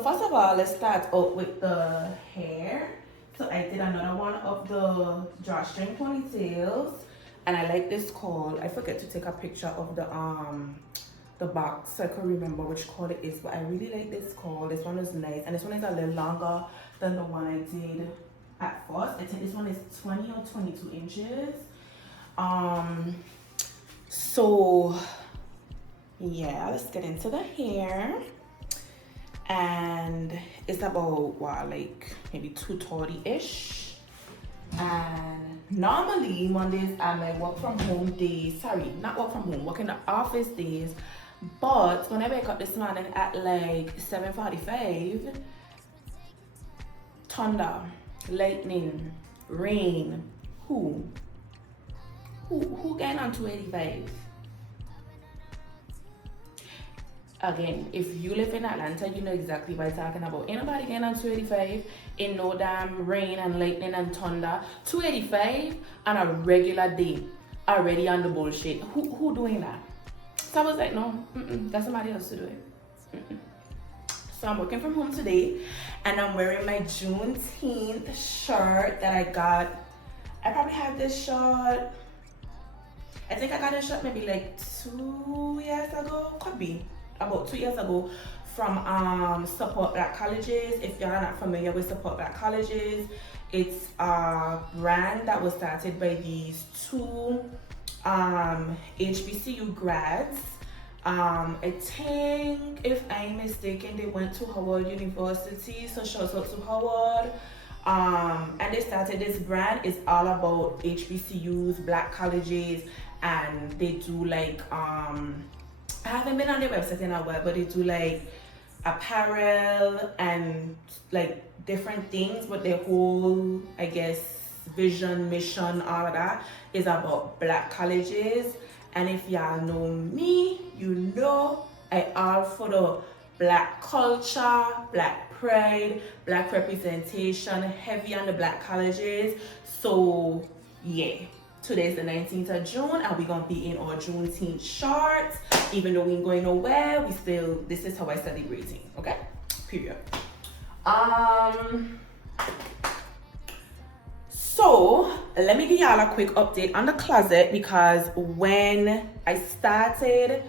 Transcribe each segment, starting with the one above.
So first of all, let's start out with the hair. So I did another one of the drawstring ponytails, and I like this call. I forget to take a picture of the box so I could remember which call it is, but I really like this call. This one is nice, and this one is a little longer than the one I did at first. I think this one is 20 or 22 inches. So yeah, let's get into the hair. And it's about what, like maybe 2:30-ish. And normally Mondays are my work from home days. Sorry, not work from home, work in the office days. But when I wake up this morning at like 7:45, thunder, lightning, rain. Who getting on 285? Again, if you live in Atlanta, you know exactly what I'm talking about. Ain't nobody getting on 285 in no damn rain and lightning and thunder. 285 on a regular day, already on the bullshit. Who doing that? So I was like, no, that's somebody else to do it. So I'm working from home today, and I'm wearing my Juneteenth shirt that I got. I probably had this shirt. I think I got this shirt maybe like 2 years ago. Could be about 2 years ago from Support Black Colleges. If you're not familiar with Support Black Colleges, it's a brand that was started by these two HBCU grads. I think, if I'm mistaken, they went to Howard University, so shout out to Howard. And they started this brand. It's all about HBCUs, black colleges, and they do like I haven't been on their website in a while, but they do like apparel and like different things, but their whole, I guess, vision, mission, all of that is about black colleges. And if y'all know me, you know I all for the black culture, black pride, black representation, heavy on the black colleges. So yeah, today's the 19th of June, and we're gonna be in our Juneteenth shorts. Even though we ain't going nowhere, we still, this is how I celebrating, okay? Period. So let me give y'all a quick update on the closet, because when I started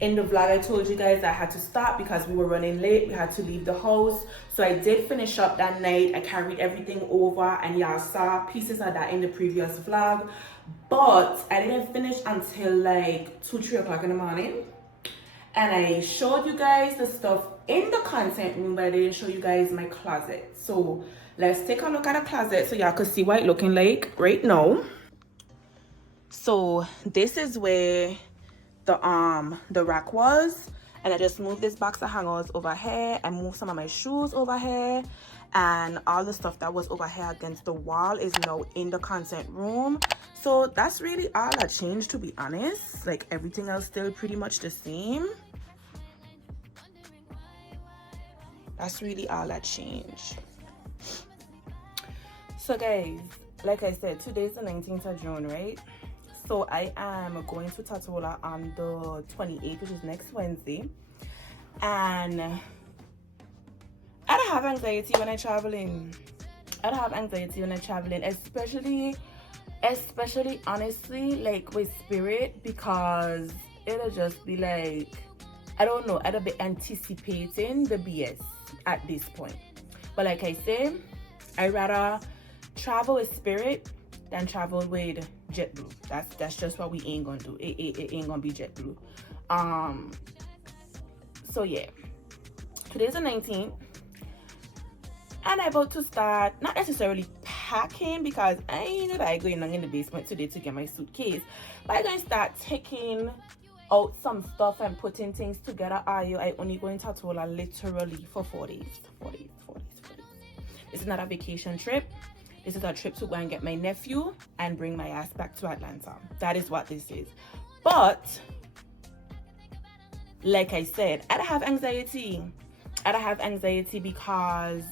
in the vlog, I told you guys I had to stop because we were running late. We had to leave the house. So I did finish up that night. I carried everything over, and y'all saw pieces of that in the previous vlog. But I didn't finish until like 2-3 o'clock in the morning. And I showed you guys the stuff in the content room, but I didn't show you guys my closet. So let's take a look at the closet so y'all can see what it's looking like right now. So this is where the rack was, and I just moved this box of hangers over here. I moved some of my shoes over here, and all the stuff that was over here against the wall is now in the content room. So that's really all that changed, to be honest. Like, everything else still pretty much the same. That's really all that changed. So guys, like I said, today's the 19th of June, right? So I am going to Tatola on the 28th, which is next Wednesday. And I don't have anxiety when I'm traveling. Especially honestly, like with Spirit, because it'll just be like, I don't know, I'll be anticipating the BS at this point. But like I say, I rather travel with Spirit than travel with JetBlue. That's just what we ain't gonna do. It ain't gonna be JetBlue. So yeah, today's the 19th, and I'm about to start, not necessarily packing, because I ain't about going down in the basement today to get my suitcase, but I'm gonna start taking out some stuff and putting things together. I only going to Tatola literally for 4 days. 4 days. This is not a vacation trip. This is a trip to go and get my nephew and bring my ass back to Atlanta. That is what this is. But like I said, I don't have anxiety. Because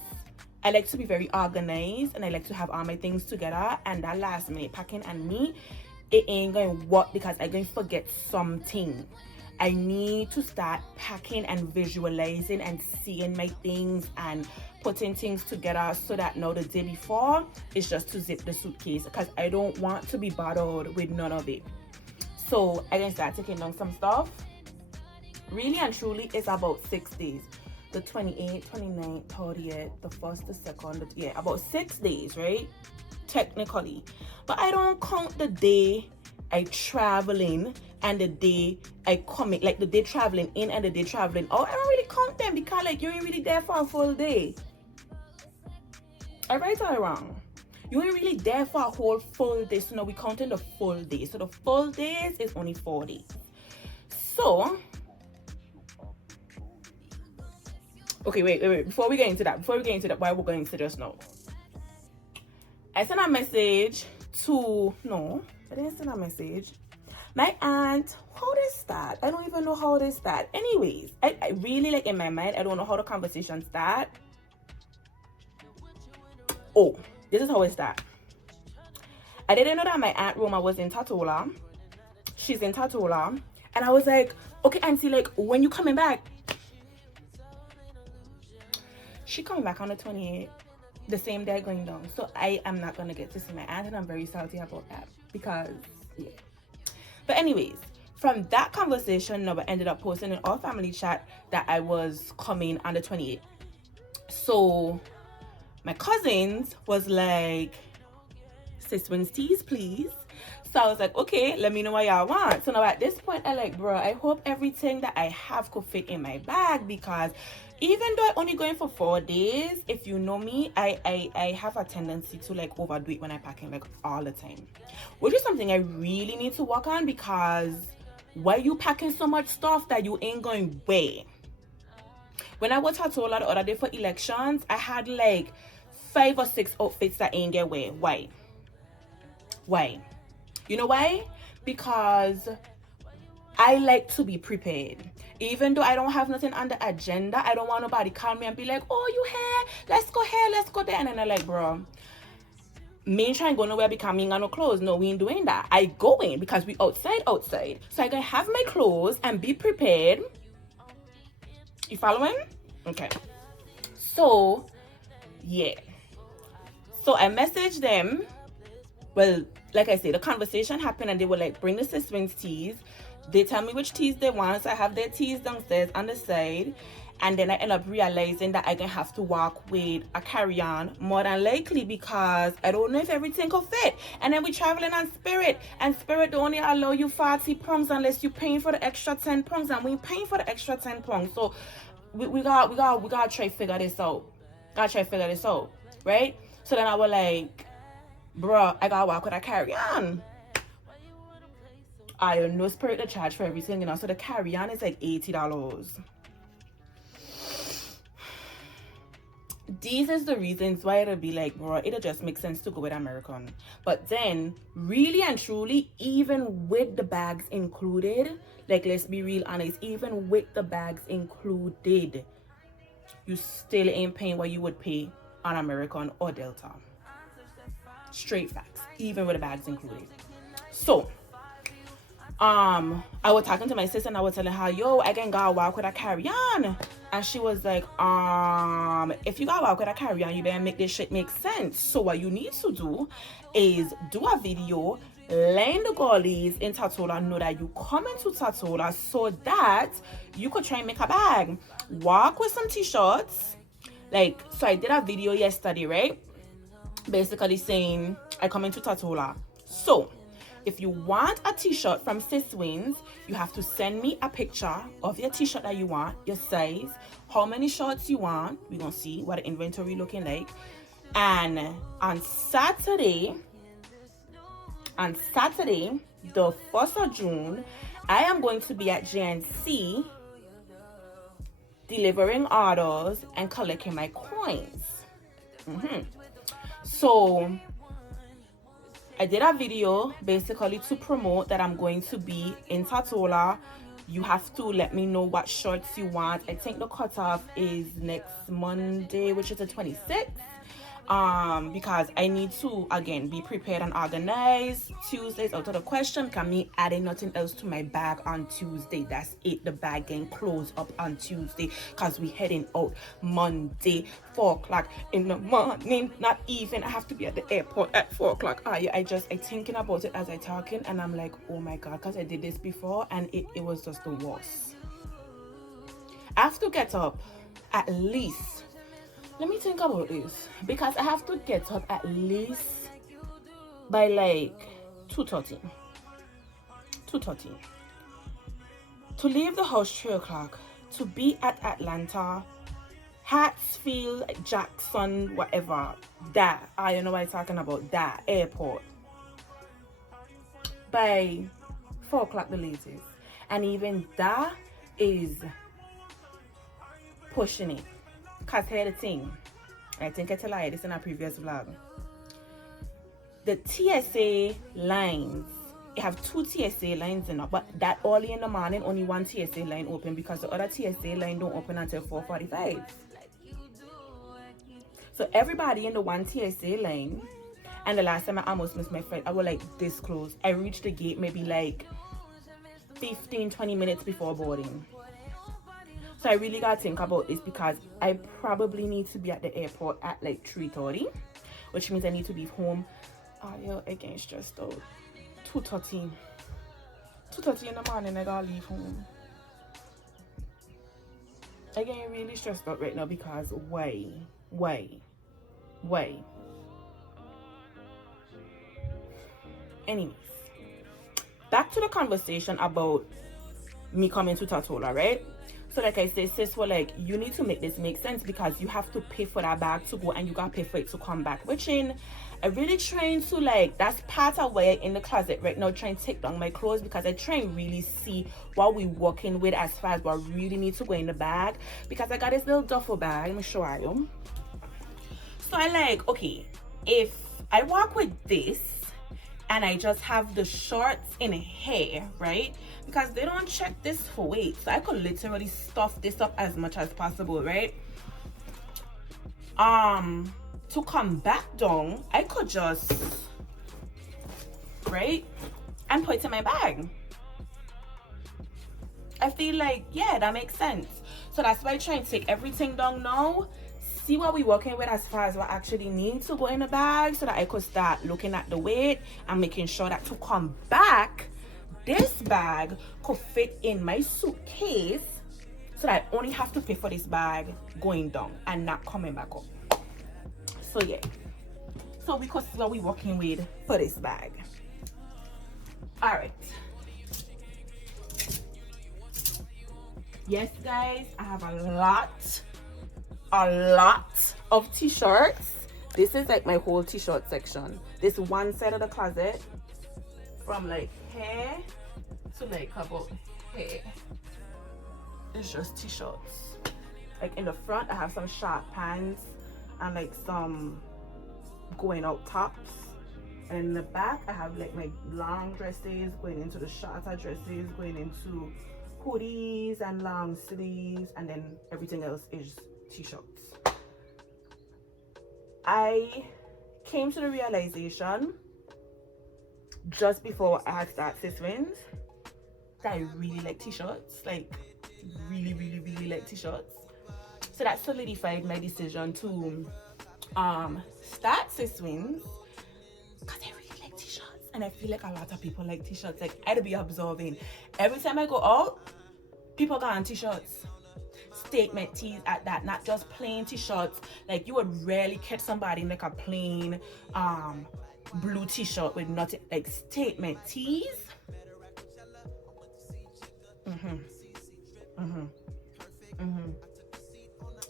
I like to be very organized, and I like to have all my things together, and that last minute packing and me, it ain't going to work, because I'm going to forget something. I need to start packing and visualizing and seeing my things and putting things together so that now the day before is just to zip the suitcase, because I don't want to be bothered with none of it. So I can start taking down some stuff. Really and truly, it's about 6 days. The 28th, 29th, 30th, the 1st, the 2nd, yeah, about 6 days, right? Technically. But I don't count the day I traveling and the day I coming, like the day traveling in and the day traveling out. I don't really count them because like you ain't really there for a full day. I right or wrong? You ain't really there for a whole full day. So now we counting the full day. So the full days is only 4 days. So okay, wait. Before we get into that, why we're going to just now. I sent a message to, no, I didn't send a message. My aunt, how they start? I don't even know how they start. Anyways, I really, like, in my mind, I don't know how the conversation start. Oh, this is how it start. I didn't know that my aunt Roma was in Tatola. She's in Tatola. And I was like, okay, auntie, like, when you coming back? She coming back on the 28th, the same day going down. So I am not going to get to see my aunt, and I'm very salty about that because, yeah. But anyways, from that conversation, I ended up posting in our family chat that I was coming on the 28th. So my cousins was like, sis wins teas, please. So I was like, okay, let me know what y'all want. So now at this point, I like, bro, I hope everything that I have could fit in my bag, because even though I'm only going for 4 days, if you know me, I have a tendency to like overdo it when I'm packing, like all the time, which is something I really need to work on, because why you packing so much stuff that you ain't going wear? When I was at Tola the other day for elections, I had like 5 or 6 outfits that ain't get wear. Why? You know why? Because I like to be prepared. Even though I don't have nothing on the agenda, I don't want nobody call me and be like, oh, you here? Let's go there. And then I'm like, bro, me ain't trying to go nowhere because me ain't got no clothes. No, we ain't doing that. I go in because we outside. So I can have my clothes and be prepared. You following? Okay. So, yeah. So I messaged them. Well, like I said, the conversation happened and they were like, bring the Sistas teas. They tell me which teas they want. So I have their teas downstairs on the side. And then I end up realizing that I can have to walk with a carry-on more than likely, because I don't know if everything could fit. And then we're traveling on Spirit. And Spirit don't only allow you 40 pounds unless you're paying for the extra 10 pounds. And we ain't paying for the extra 10 pounds. So we got to try to figure this out. Right? So then I was like, bro, I gotta walk with a carry-on. I know Spirit to charge for everything, you know. So the carry-on is like $80. These is the reasons why it'll be like, bro, it'll just make sense to go with American. But then, really and truly, even with the bags included, like, let's be real honest, even with the bags included, you still ain't paying what you would pay on American or Delta. Straight facts, even with the bags included. So I was talking to my sister and I was telling her, yo, I can go walk with a carry-on. And she was like, if you gotta walk with a carry-on, you better make this shit make sense. So what you need to do is do a video, letting the girlies in Tatola know that you come into Tatola, so that you could try and make a bag. Walk with some t-shirts. Like, so I did a video yesterday, right? Basically saying I come into Tatola. So if you want a t-shirt from Sis Wins, you have to send me a picture of your t-shirt that you want, your size, how many shirts you want. We're gonna see what the inventory looking like. And on Saturday, the 1st of June, I am going to be at GNC delivering orders and collecting my coins. So I did a video basically to promote that I'm going to be in Tatola. You have to let me know what shirts you want. I think the cutoff is next Monday, which is the 26th. because I need to again be prepared and organized. Tuesday's out of the question because me adding nothing else to my bag on Tuesday. That's it. The bag getting closed up on Tuesday because we heading out Monday 4 o'clock in the morning. Not even I have to be at the airport at 4 o'clock. I thinking about it as I talking and I'm like, oh my god, because I did this before and it was just the worst. I have to get up at least, let me think about this, because I have to get up at least by like 2:30 to leave the house 3 o'clock, to be at Atlanta, Hartsfield, Jackson, whatever, that, I don't know what I'm talking about, that airport by 4 o'clock the latest. And even that is pushing it. Because here's the thing, I think I tell you this in a previous vlog. The TSA lines, you have 2 TSA lines in it, but that early in the morning, only 1 TSA line open because the other TSA line don't open until 4:45. So everybody in the 1 TSA line, and the last time I almost missed my flight, I was like this close. I reached the gate maybe like 15-20 minutes before boarding. So I really gotta think about this because I probably need to be at the airport at like 3:30, which means I need to leave home. Again, stressed out. 2:30 in the morning, I gotta leave home. Again, really stressed out right now because why? Anyways, back to the conversation about me coming to Tatola, right? So like I say, sis, well, like, you need to make this make sense because you have to pay for that bag to go and you gotta pay for it to come back. Which I really trying to, like, that's part of why in the closet right now trying to take down my clothes because I try and really see what we working with as far as what really needs to go in the bag. Because I got this little duffel bag, let me show you. So I like, okay, if I walk with this and I just have the shorts in here, right? Because they don't check this for weight. So I could literally stuff this up as much as possible, right? To come back down, I could just, right? And put it in my bag. I feel like, yeah, that makes sense. So that's why I try and take everything down now. See what we're working with as far as what actually needs to go in the bag so that I could start looking at the weight and making sure that to come back, this bag could fit in my suitcase so that I only have to pay for this bag going down and not coming back up. So yeah, so because what we're working with for this bag. All right. Yes, guys, I have a lot of t-shirts. This is like my whole t-shirt section. This one side of the closet from like here to like about here, it's just t-shirts. Like in the front I have some short pants and like some going out tops, and in the back I have like my long dresses going into the shorter dresses, going into hoodies and long sleeves, and then everything else is t-shirts. I came to the realization just before I had started Sis Wins that I really like t-shirts, like really like t-shirts. So that solidified my decision to start Sis Wins because I really like t-shirts, and I feel like a lot of people like t-shirts. Like I'd be observing every time I go out, people got on t-shirts, statement tees at that, not just plain t-shirts. Like you would rarely catch somebody in like a plain blue t-shirt with nothing, like statement tees.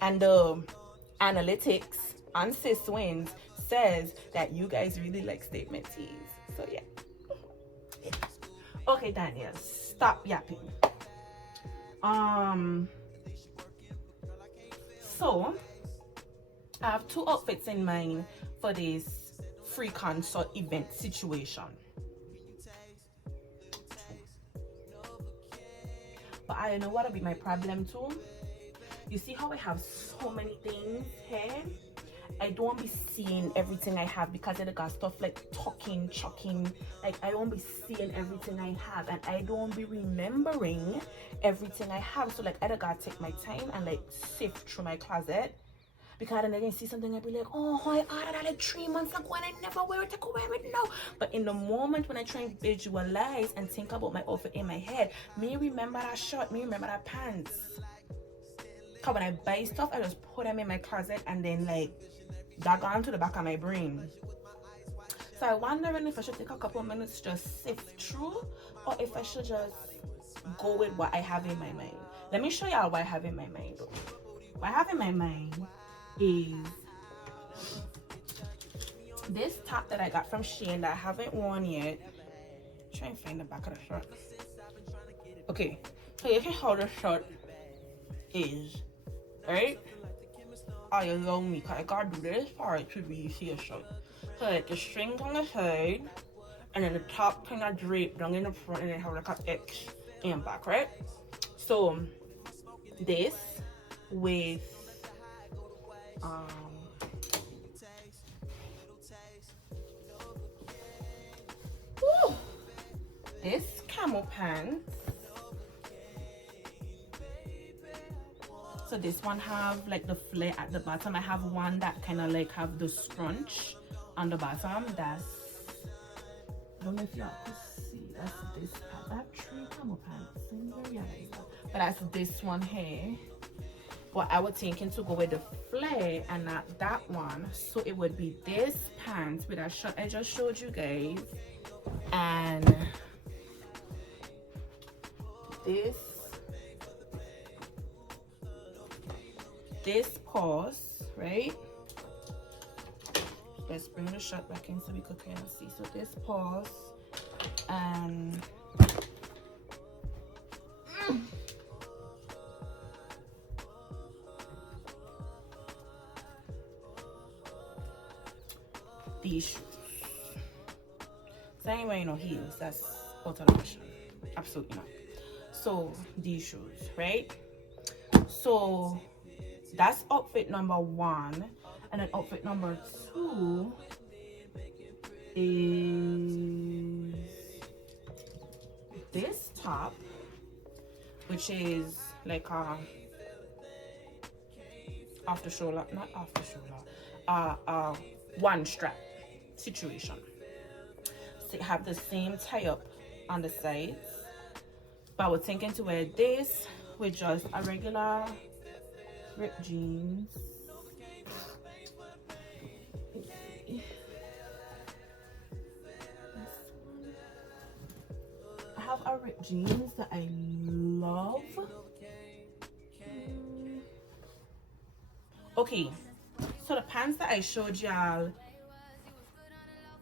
And the analytics on Sis Wins says that you guys really like statement tees. So yeah. Okay, Daniel, stop yapping. So I have 2 outfits in mind for this free concert event situation. But I know what'll be my problem too. You see how I have so many things here? I don't be seeing everything I have because I got stuff like talking, chucking. Like I don't be seeing everything I have, and I don't be remembering everything I have. So like I gotta take my time and like sift through my closet. Because then I can see something and be like, oh, I ordered that like 3 months ago and I never wear it, I could wear it now. But in the moment when I try and visualize and think about my outfit in my head, me remember that shirt, me remember that pants. Because when I buy stuff, I just put them in my closet and then like that gone to the back of my brain. So I wondering if I should take a couple of minutes to just sift through, or if I should just go with what I have in my mind. Let me show y'all what I have in my mind though. What I have in my mind is this top that I got from Shein that I haven't worn yet. Try and find the back of the shirt. Okay, so this is how the shirt is, right? I love me because I gotta do this part to really see a shirt. So like the strings on the side, and then the top kind of draped down in the front, and then have like an X in the back, right? So this with this camel pants. So this one have like the flare at the bottom. I have one that kind of like have the scrunch on the bottom. That's, I don't know if y'all could see, that's this. I have 3 camel pants, but that's this one here. But I was thinking to go with the flare and not that one, so it would be this pants with that shirt I just showed you guys, and this pause, right? Let's bring the shirt back in so we could kind of see. So this pause and these shoes. So I ain't wearing no heels, that's out of the question. Absolutely not. So these shoes, right? So that's outfit number 1, and then outfit number 2 is this top, which is like a off the shoulder, not off the shoulder, one strap situation. So you have the same tie up on the sides, but I was thinking to wear this with just a regular ripped jeans. I have a ripped jeans that I love. Okay, so the pants that I showed y'all,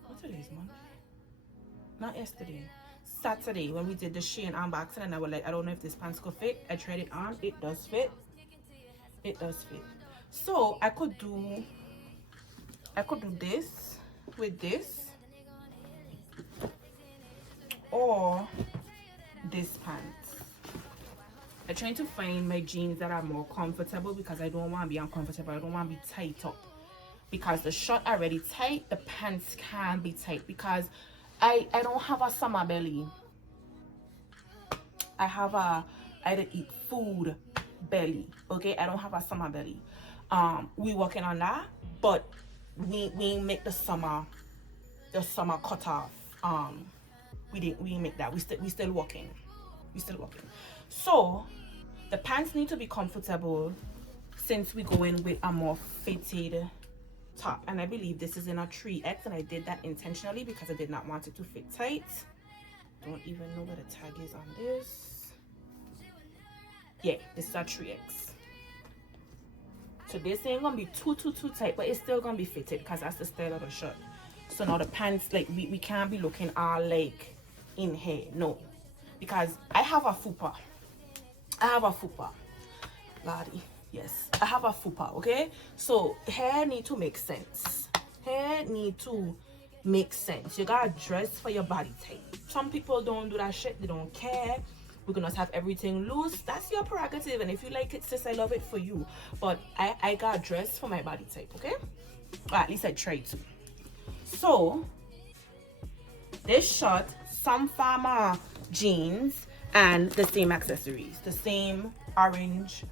what's today's Monday? Not yesterday, Saturday, when we did the Shein unboxing, and I was like, I don't know if this pants could fit. I tried it on, it does fit. It does fit. So I could do this with this, or this pants. I'm trying to find my jeans that are more comfortable because I don't want to be uncomfortable. I don't want to be tight up because the shirt already tight, the pants can be tight because I don't have a summer belly. I have a I don't eat food belly. Okay, I don't have a summer belly. We working on that, but we make the summer cut off. We didn't make that. We still working. So the pants need to be comfortable since we go in with a more fitted top, and I believe this is in a 3X, and I did that intentionally because I did not want it to fit tight. Don't even know where the tag is on this. Yeah, this is a 3X. So this ain't gonna be too tight, but it's still gonna be fitted because that's the style of the shirt. So now the pants, like we can't be looking all like in here, no, because I have a fupa. Lottie, yes, I have a fupa. Okay, so hair need to make sense. You gotta dress for your body type. Some people don't do that shit. They don't care. We can just have everything loose. That's your prerogative, and if you like it, sis, I love it for you. But I got dressed for my body type. Okay, or at least I tried to. So this shot, some farmer jeans and the same accessories, the same orange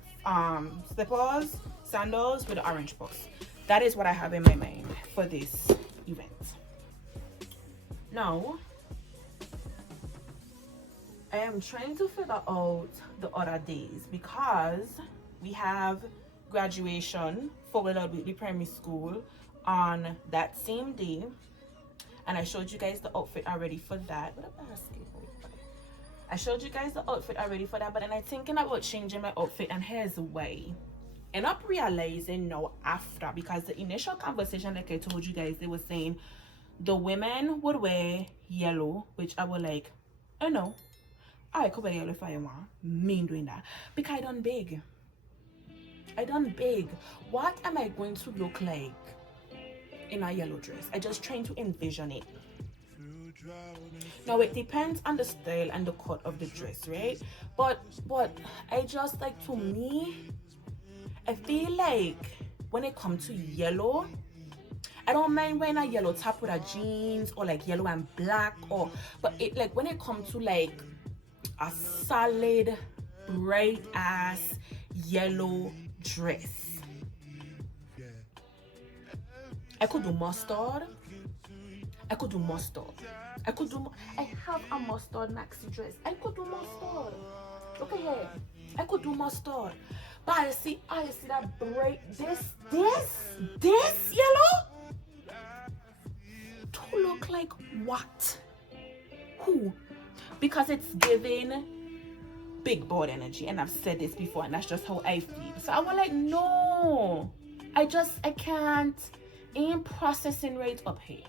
slippers, sandals with the orange box. That is what I have in my mind for this event. Now I am trying to figure out the other days because we have graduation for Willard Whitley Primary School on that same day, and I showed you guys the outfit already for that. What a basket. I showed you guys the outfit already for that, but then I'm thinking about changing my outfit, and here's why. End up realizing now after, because the initial conversation, like I told you guys, they were saying the women would wear yellow, which I was like, oh no, I could wear yellow if I want. Me doing that because I done big. What am I going to look like in a yellow dress? I just trying to envision it. Now it depends on the style and the cut of the dress, right? But I just like, to me, I feel like when it comes to yellow, I don't mind wearing a yellow top with a jeans, or like yellow and black, but it, like, when it comes to like a solid bright ass yellow dress, I could do mustard. I have a mustard maxi dress. I could do mustard. Look at here. I could do mustard. But I see that bright, this yellow to look like what? Who? Because it's giving big board energy, and I've said this before, and that's just how I feel. So I was like, no, I can't. Ain't processing right up here.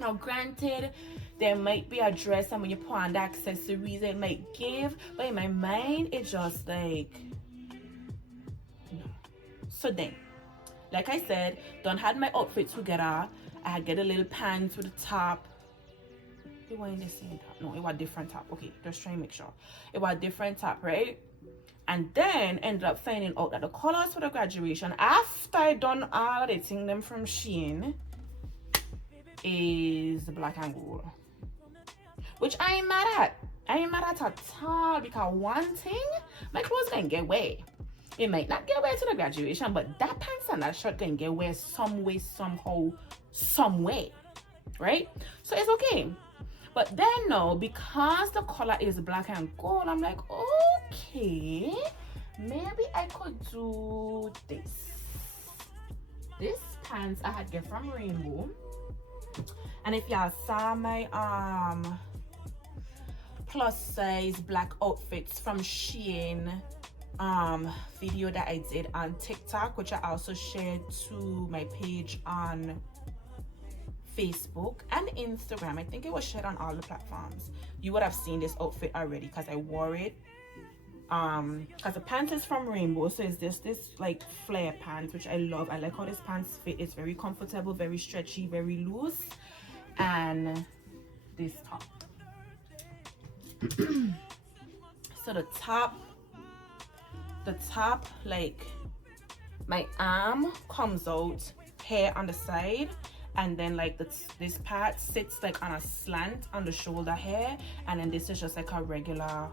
Now granted, there might be a dress, and when you put on the accessories it might give, but in my mind it's just like, no. So then, like I said, done had my outfit together. I had get a little pants with the top. It wasn't the same top. No, it was a different top. Okay, just trying to make sure. It was a different top, right? And then ended up finding out that the colors for the graduation, after I done all of the thing them from Shein, is black and gold. Which I ain't mad at. I ain't mad at all, because one thing, my clothes can get wet. It might not get wet to the graduation, but that pants and that shirt can get wet some way, somehow, some way. Right? So it's okay. But then no, because the color is black and gold, I'm like, okay, maybe I could do this. This pants I had get from Rainbow. And if y'all saw my plus size black outfits from Shein video that I did on TikTok, which I also shared to my page on Facebook and Instagram. I think it was shared on all the platforms. You would have seen this outfit already because I wore it. Because the pants is from Rainbow, so it's this like flare pants, which I love. I like how this pants fit. It's very comfortable, very stretchy, very loose. And this top. So the top, like, my arm comes out, hair on the side, and then like this part sits like on a slant on the shoulder hair, and then this is just like a regular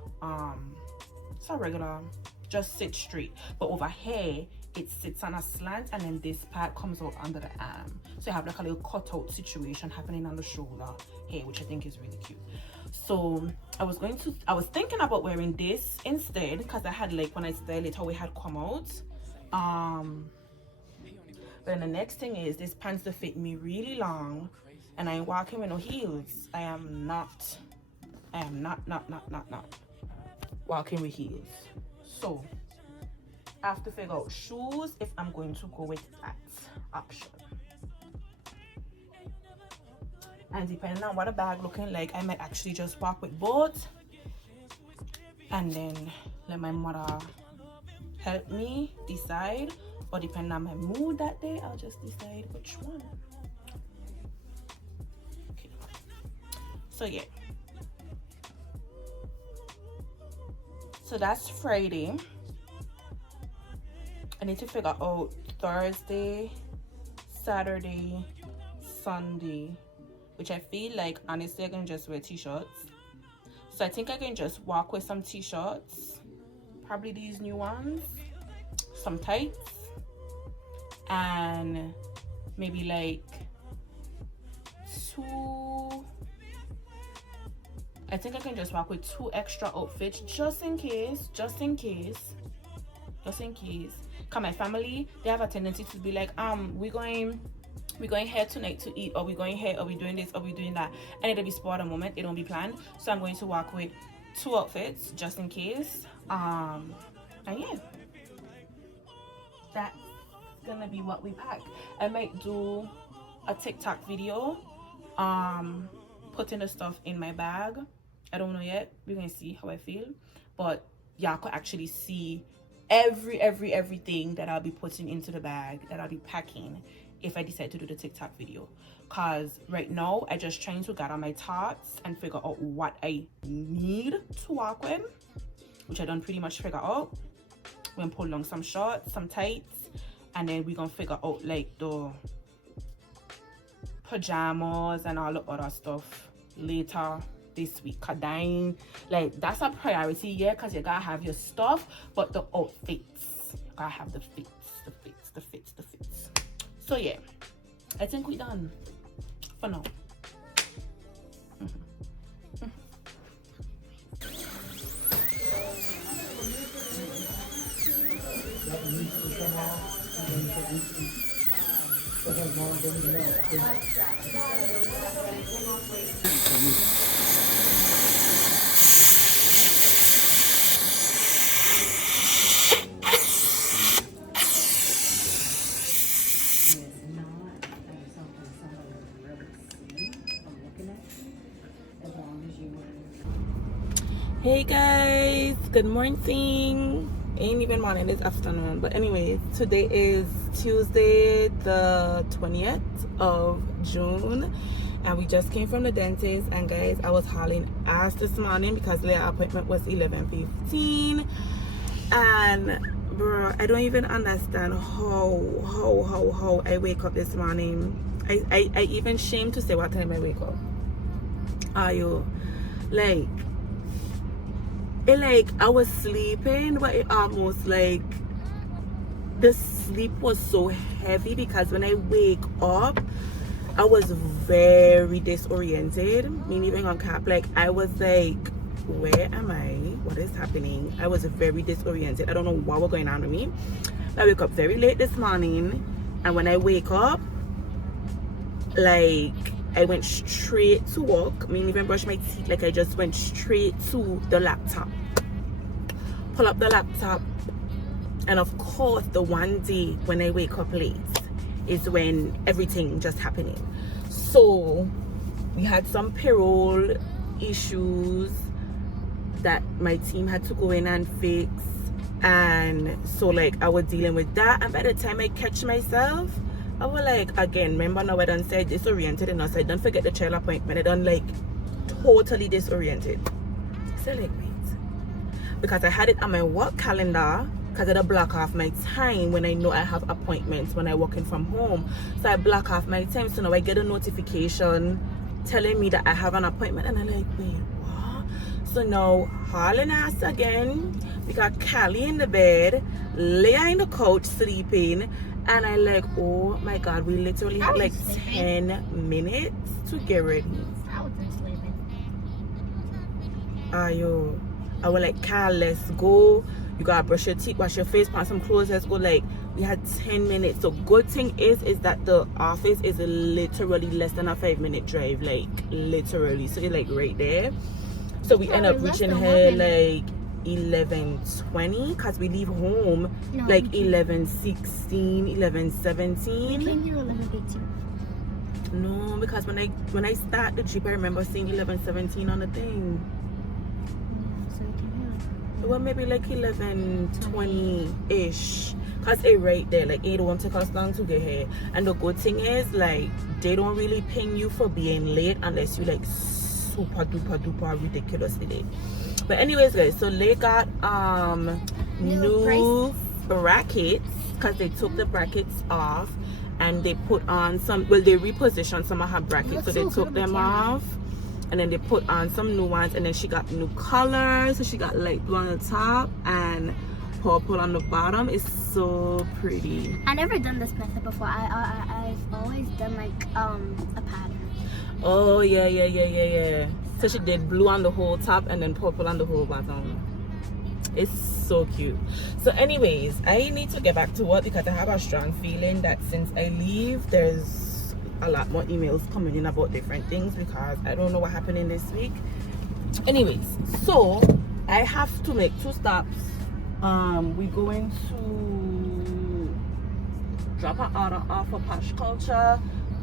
it's a regular, just sit straight, but over here it sits on a slant, and then this part comes out under the arm, so you have like a little cutout situation happening on the shoulder here, which I think is really cute. So I was thinking about wearing this instead, because I had, like, when I styled it, how it had come out. But then the next thing is, this pants to fit me really long, and I ain't walking with no heels. I am not walking with heels. So I have to figure out shoes if I'm going to go with that option. And depending on what the bag looking like, I might actually just walk with both, and then let my mother help me decide, or depending on my mood that day, I'll just decide which one. Okay. So yeah. So that's Friday. I need to figure out Thursday, Saturday, Sunday, which I feel like honestly I can just wear t-shirts. So I think I can just walk with some t-shirts, probably these new ones, some tights, and maybe like I think I can just walk with 2 extra outfits just in case. Cause my family, they have a tendency to be like, we're going here tonight to eat, or we're going here, or we're doing this, or we're doing that, and it'll be spur of the moment, it don't be planned. So I'm going to walk with 2 outfits just in case. And yeah, that's gonna be what we pack. I might do a TikTok video putting the stuff in my bag. I don't know yet, we're gonna see how I feel, but y'all could actually see everything that I'll be putting into the bag, that I'll be packing if I decide to do the TikTok video. Cause right now I just trying to gather my thoughts and figure out what I need to walk with, which I done pretty much figure out. We're gonna pull along some shorts, some tights, and then we're gonna figure out like the pajamas and all the other stuff later this week. Cause dying, like that's a priority, yeah, because you gotta have your stuff, but the outfits, you gotta have the fits. So yeah, I think we done for now. Hey guys, good morning. Ain't even morning, it's afternoon, but anyway, today is Tuesday the 20th of June, and we just came from the dentist. And guys, I was hauling ass this morning because their appointment was 11:15, and bro, I don't even understand how I wake up this morning. I even shame to say what time I wake up. Are you like I was sleeping, but it almost like the sleep was so heavy because when I wake up I was very disoriented. Me even on cap, like I was like, where am I? What is happening? I was very disoriented. I don't know what was going on with me. I wake up very late this morning, and when I wake up, like I went straight to work. I mean, even brush my teeth. Like I just went straight to the laptop. Pull up the laptop. And of course, the one day when I wake up late is when everything just happening. So we had some payroll issues that my team had to go in and fix. And so like I was dealing with that. And by the time I catch myself, I was like, again, remember now I done said disoriented enough, so I don't forget the child appointment. I done like totally disoriented. So like, wait, because I had it on my work calendar, because I had to block off my time when I know I have appointments when I working from home. So I block off my time, so now I get a notification telling me that I have an appointment, and I'm like, wait, what? So now hauling ass again. We got Callie in the bed, Leah in the couch sleeping. And I like, oh my god, we literally had like 10 minutes to get ready. I wasn't sleeping. I was like, Carl, let's go. You gotta brush your teeth, wash your face, put on some clothes, let's go. Like, we had 10 minutes. So good thing is that the office is literally less than a 5-minute drive, like literally. So it's like right there. So we end up reaching here like 11:20 because we leave home like 11:16, 11:17. We came here 11:15. No, because when I start the trip, I remember seeing 11:17 on the thing. Yeah, so we came here like Well, maybe like 11:20-ish. Because it's right there. Like, it won't take us long to get here. And the good thing is, like, they don't really ping you for being late unless you, like, super duper ridiculously late. But anyways, guys, so they got new brackets because they took the brackets off. and they put on some, well, they repositioned some of her brackets, so they took them off and then they put on some new ones, and then she got new colors. So she got light blue on the top and purple on the bottom. It's so pretty. I never done this method before. I've always done like a pattern. Oh yeah. So she did blue on the whole top and then purple on the whole bottom. It's so cute. So anyways, I need to get back to work because I have a strong feeling that since I leave, there's a lot more emails coming in about different things because I don't know what happened in this week. Anyways, so I have to make 2 stops. We're going to drop an order off for Posh Culture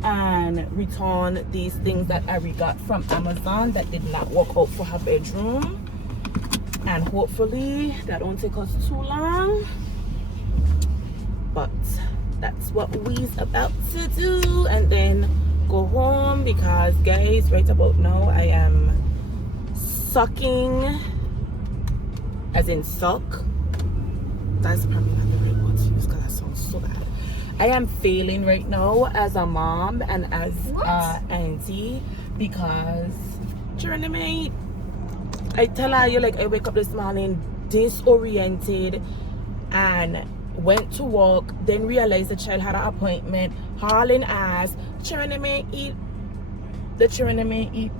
and return these things that I got from Amazon that did not work out for her bedroom, and hopefully that won't take us too long, but that's what we's about to do, and then go home because guys, right about now I am sucking, as in suck. That's probably not the right word to use because that sounds so bad. I am failing right now as a mom and as a auntie because during the night, I tell her, like, I wake up this morning disoriented and went to work, then realized the child had an appointment, hauling ass, children may eat, the children may eat.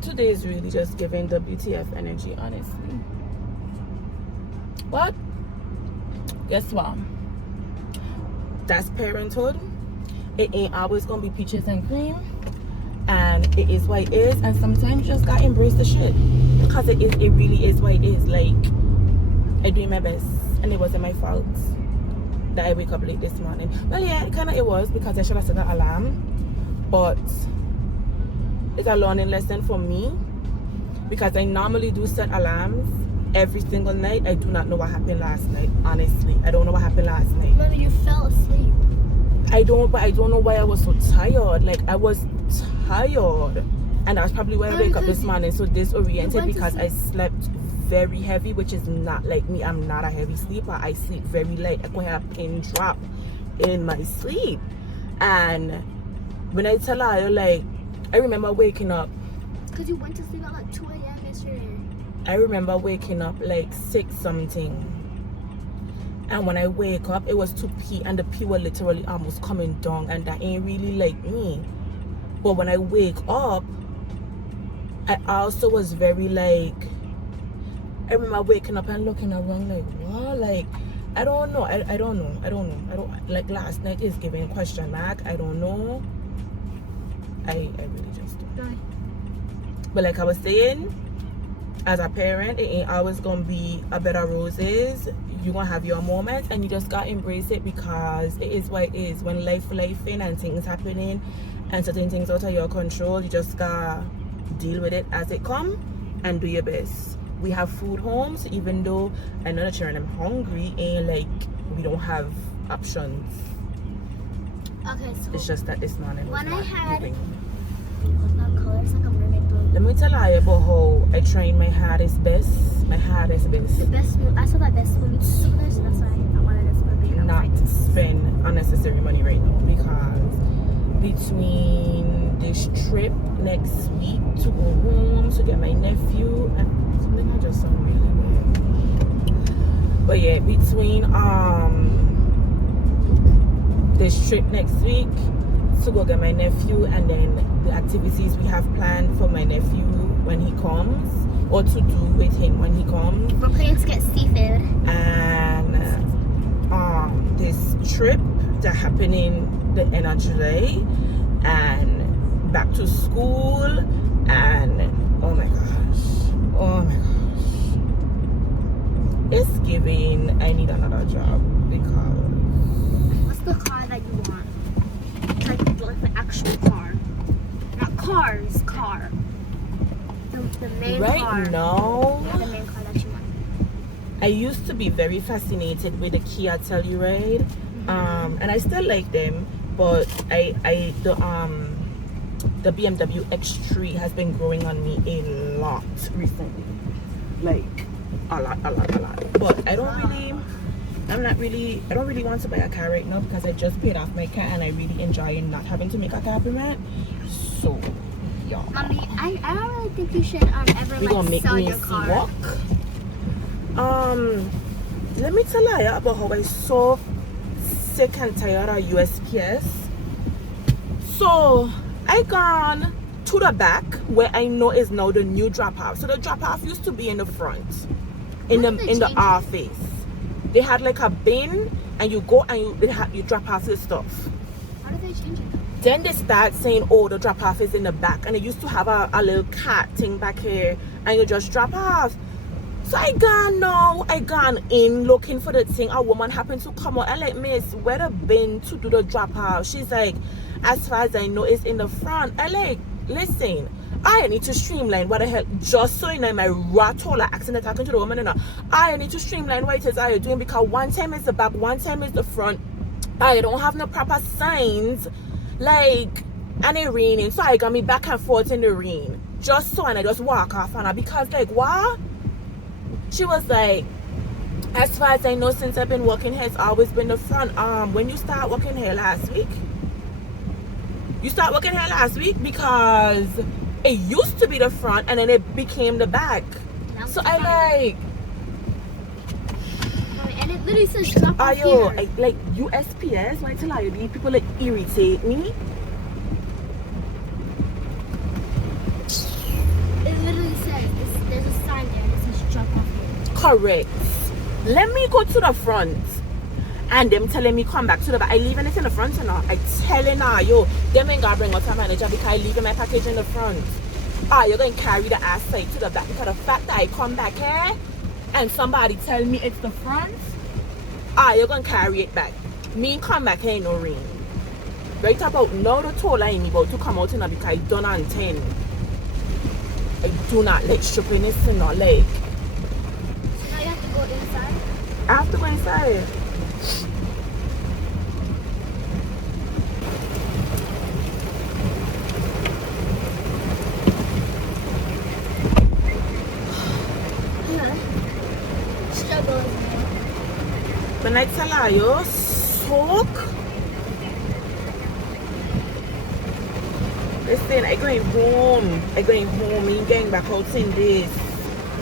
Today is really just giving WTF energy, honestly. But guess what? That's parenthood. It ain't always gonna be peaches and cream, and it is what it is, and sometimes you just gotta embrace the shit because it really is what it is. Like, I do my best and it wasn't my fault that I wake up late this morning. Well, yeah, it was because I should have set an alarm, but it's a learning lesson for me because I normally do set alarms every single night. I do not know what happened last night, honestly. I don't know what happened last night. Mommy, you fell asleep. I don't know why I was so tired. Like, I was tired, and that's probably why I wake up this morning so disoriented because I slept very heavy, which is not like me. I'm not a heavy sleeper. I sleep very light. I could have a pin drop in my sleep. And when I tell her, like, I remember waking up because you went to sleep at like 2 a.m. yesterday. I remember waking up like 6 something, and when I wake up it was to pee, and the pee was literally almost coming down, and that ain't really like me. But when I wake up, I also was very like, I remember waking up and looking around like, what? Like, I don't know. I don't know. Like, last night is giving question mark. I don't know. I really just don't. Right. But like I was saying, as a parent, it ain't always gonna be a bed of roses. You're gonna have your moments, and you just gotta embrace it because it is what it is. When life in and things happening and certain things out of your control, you just gotta deal with it as it come and do your best. We have food home, so even though I know the children are hungry, ain't like we don't have options. Okay, so It's just that this morning was when not I had giving. that color, it's like a mermaid blue. Let me tell you about how I train my hardest best. My hardest best. The best move. I saw that best movie together, so that's why I wanted this movie. Not spend unnecessary money right now because between this trip next week to go home to get my nephew and something I just sound really weird. But yeah, between this trip next week to go get my nephew and then the activities we have planned for my nephew when he comes, or to do with him when he comes. We're planning to get seafood. And this trip that happening the end of July and back to school, and oh my gosh, it's giving I need another job because What's the car that you want? Like the actual car. Not cars, car. The main right car. now Yeah, the main car that you want. I used to be very fascinated with the Kia Telluride, and I still like them, but the BMW X3 has been growing on me a lot recently, like a lot. But I don't I don't really want to buy a car right now because I just paid off my car and I really enjoy not having to make a car payment. So yeah. Mommy, I don't really think you should ever We gonna make sell me your see car. walk. Let me tell you about how I so sick and tired of USPS. So I gone to the back where I know is now the new drop off. So the drop off used to be in the front, in the office. They had like a bin, and you go and you drop off your stuff. How did they change it? Then they start saying, oh, the drop off is in the back, and they used to have a little cat thing back here, and you just drop off. So I gone in looking for the thing. A woman happened to come out and like, miss, where the bin to do the drop off? She's like, as far as I know, it's in the front. I like, listen, I need to streamline what the hell, just so you know, my ratola accent talking to the woman, and I need to streamline what it is I doing, because one time is the back, one time is the front. I don't have no proper signs, like, and it raining, so I got me back and forth in the rain, just so, and I just walk off on her, because like, what? She was like, as far as I know, since I've been working here, it's always been the front. When you start working here last week? You start working here last week? Because it used to be the front and then it became the back. So I like, and it literally says drop off here. like USPS, why tell you, these people like irritate me. It literally says, there's a sign there that says drop off here. Correct. Let me go to the front. And them telling me come back to the back. I leaving it in the front or not? I telling her, yo, them ain't gonna bring out a manager because I leaving my package in the front. You're going to carry the ass side to the back, because the fact that I come back here and somebody tell me it's the front, you're going to carry it back. Me come back here in no rain. Right about now, the toll line about to come out in because I done on 10. I do not like stupidness in our leg. So now you have to go inside? I have to go inside. When I tell her, yo, soak. Listen, I going home. I ain't getting back out in this.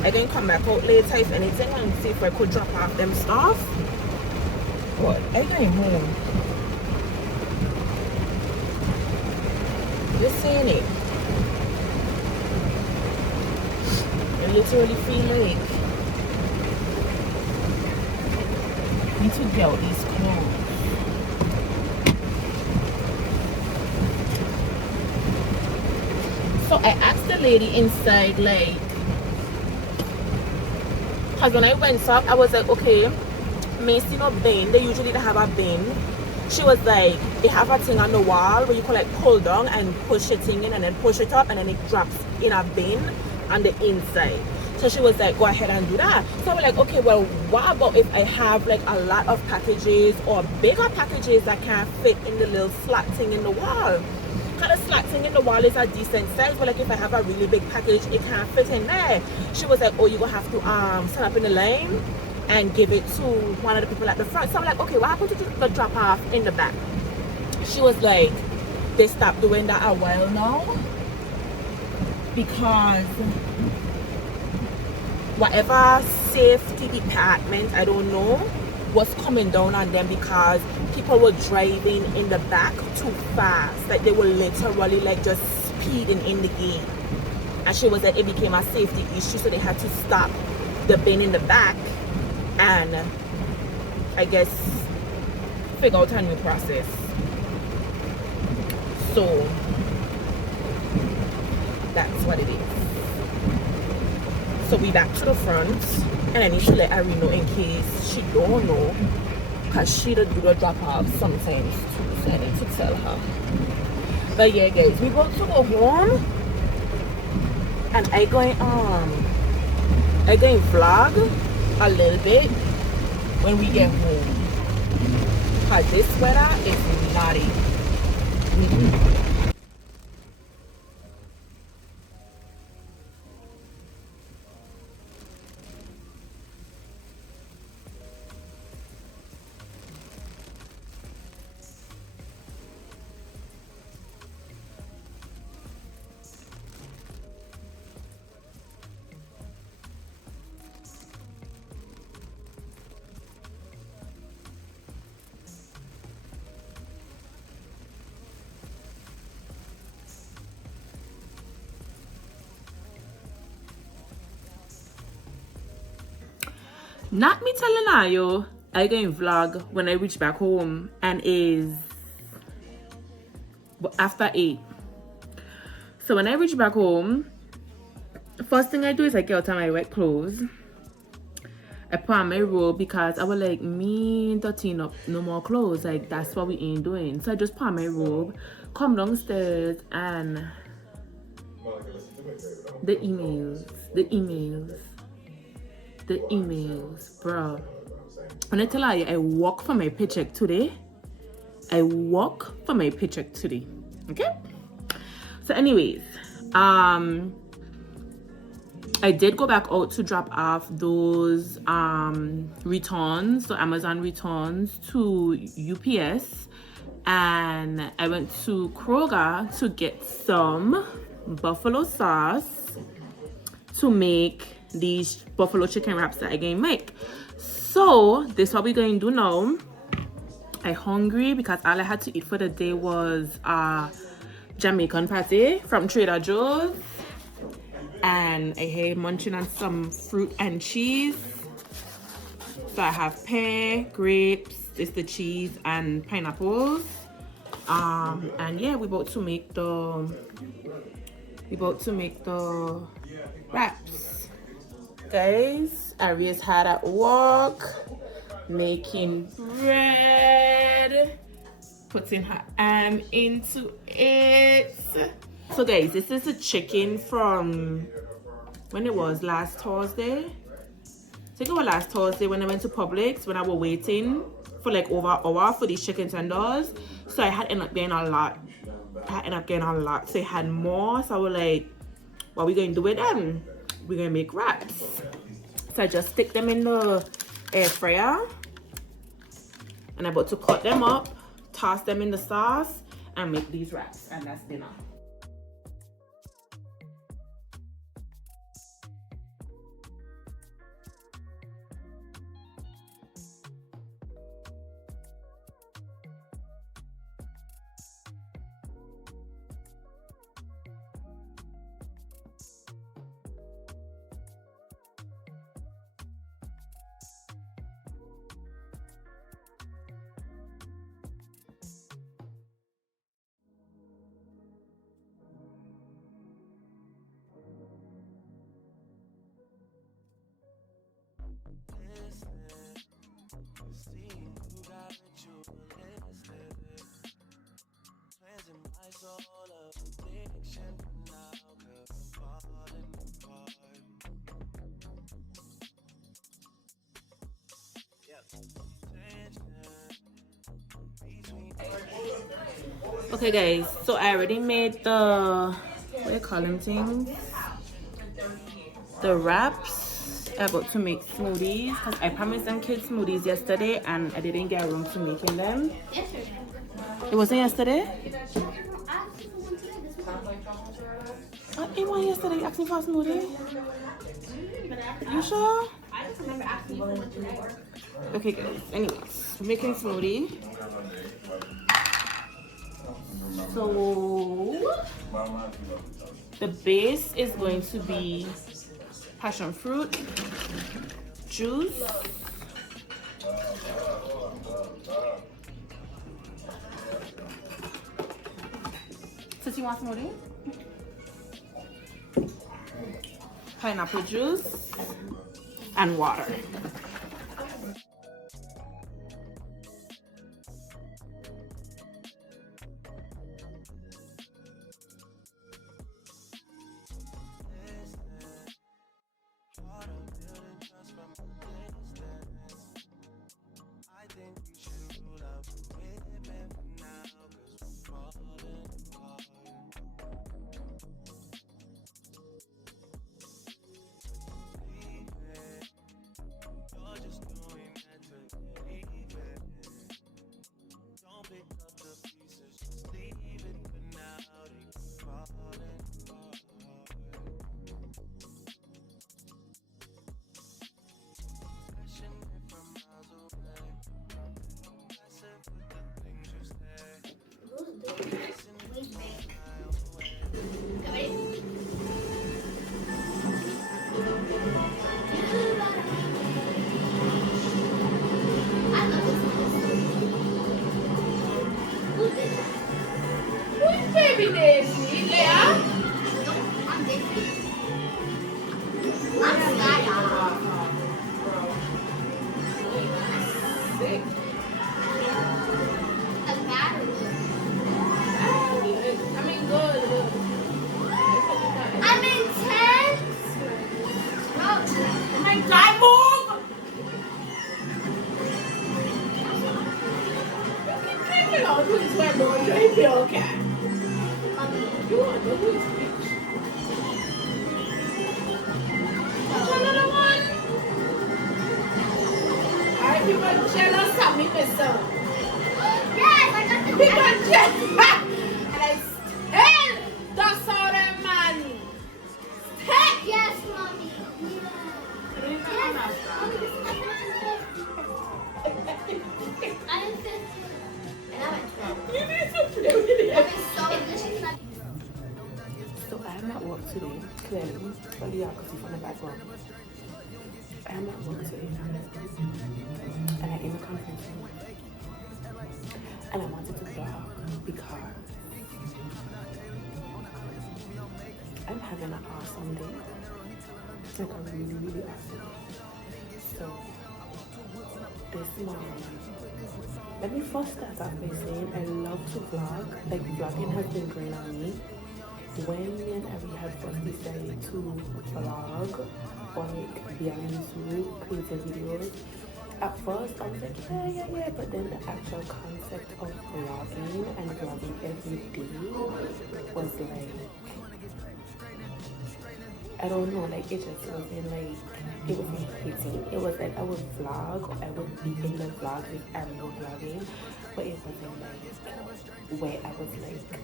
I going come back out later if anything, and see if I could drop off them stuff. But I going home. Listen it. I literally feel like I need to get out these clothes. So I asked the lady inside, like, because when I went up, I was like, okay, may see no bin. They usually have a bin. She was like, they have a thing on the wall where you can like pull down and push your thing in and then push it up and then it drops in a bin on the inside. So she was like, go ahead and do that. So we're like, okay, well, what about if I have like a lot of packages or bigger packages that can't fit in the little slot thing in the wall? Because the slot thing in the wall is a decent size, but like if I have a really big package, it can't fit in there. She was like, oh, you're gonna have to stand up in the line and give it to one of the people at the front. So I'm like, okay, what happened to the drop off in the back? She was like, they stopped doing that a while now because whatever safety department, I don't know, was coming down on them because people were driving in the back too fast. Like they were literally like just speeding in the gate. And she was like, it became a safety issue, so they had to stop the bin in the back and I guess figure out a new process. So that's what it is. So we back to the front, and I need to let Ari know in case she don't know, because she don't do the drop off sometimes too, so I need to tell her. But yeah guys, we about to go home and I going vlog a little bit when we get home, because this weather is naughty. Not me telling you, I going vlog when I reach back home and is after 8. So when I reach back home, first thing I do is I get out of my wet clothes. I put on my robe because I was like, me dirtying up no more clothes. Like, that's what we ain't doing. So I just put on my robe, come downstairs, and the emails, bro. When I tell you, I work for my paycheck today. Okay? So anyways, I did go back out to drop off those returns, so Amazon returns to UPS, and I went to Kroger to get some buffalo sauce to make these buffalo chicken wraps that I can make. So this is what we're going to do now. I hungry because all I had to eat for the day was Jamaican patty from Trader Joe's, and I hate munching on some fruit and cheese. So I have pear, grapes, it's the cheese, and pineapples. And yeah, we're about to make the wraps. Guys, Aria's hard at work making bread, putting her arm into it. So guys, this is a chicken from when it was last Thursday. I think it was last Thursday when I went to Publix when I was waiting for like over an hour for these chicken tenders. So I had ended up getting a lot. So I had more. So I was like, what are we going to do with them? We're going to make wraps. So I just stick them in the air fryer. And I'm about to cut them up, toss them in the sauce, and make these wraps. And that's dinner. Okay guys, so I already made the, what do you call them things? The wraps. I'm about to make smoothies because I promised them kids smoothies yesterday and I didn't get around to making them. It wasn't yesterday? It was yesterday. You asked me for a smoothie? You sure? Okay guys, anyways, making smoothie. So the base is going to be passion fruit juice, so you want smoothie? Pineapple juice and water. happy days, Leah. I'm busy. I'm sad. Sick. I'm bad. I mean, good. I'm intense. Bro, My God, move! You know, do this way, bro. You'll be okay. mommy. You want to do this speech? Another one? Alright, people jealous of me, my son. Yes, I got the People jealous. And I still that's all them man. Hey! Yes, mommy. Yes. I am 15. And I'm at 12. You need to play with it. I'm so delicious. So I am at work today, clearly, but y'all can see from the background. I am at work today, and I'm in a conference room, and I wanted to vlog because I'm having an awesome day, like a really awesome day. So this morning, let me first start off by saying I love to vlog. Like vlogging has been great on me. When me and Abby had first decided to vlog or like be on YouTube, creating videos, at first I was like, yeah, but then the actual concept of vlogging and vlogging every day was like, I don't know, like it just wasn't like, it wasn't hitting. It was like I would vlog, or I would be in the vlog with Ariel vlogging, but it wasn't like where I was like,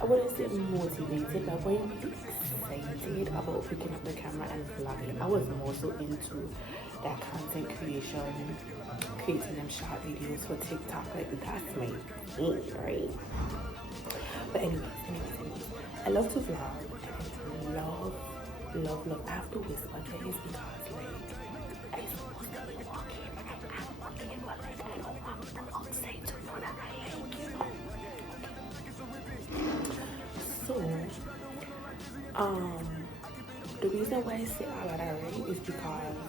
I wouldn't say motivated, but I wasn't really excited about picking up the camera and vlogging. I was more so into that content creation, creating them short videos for TikTok. Like that's my thing, right? But anyways, I love to vlog. And I love. I have to whisper guys because like I'm supposed to be walking, and I'm walking, but like I don't want people outside to know that I like, you know. So, the reason why I say all of that, right, is because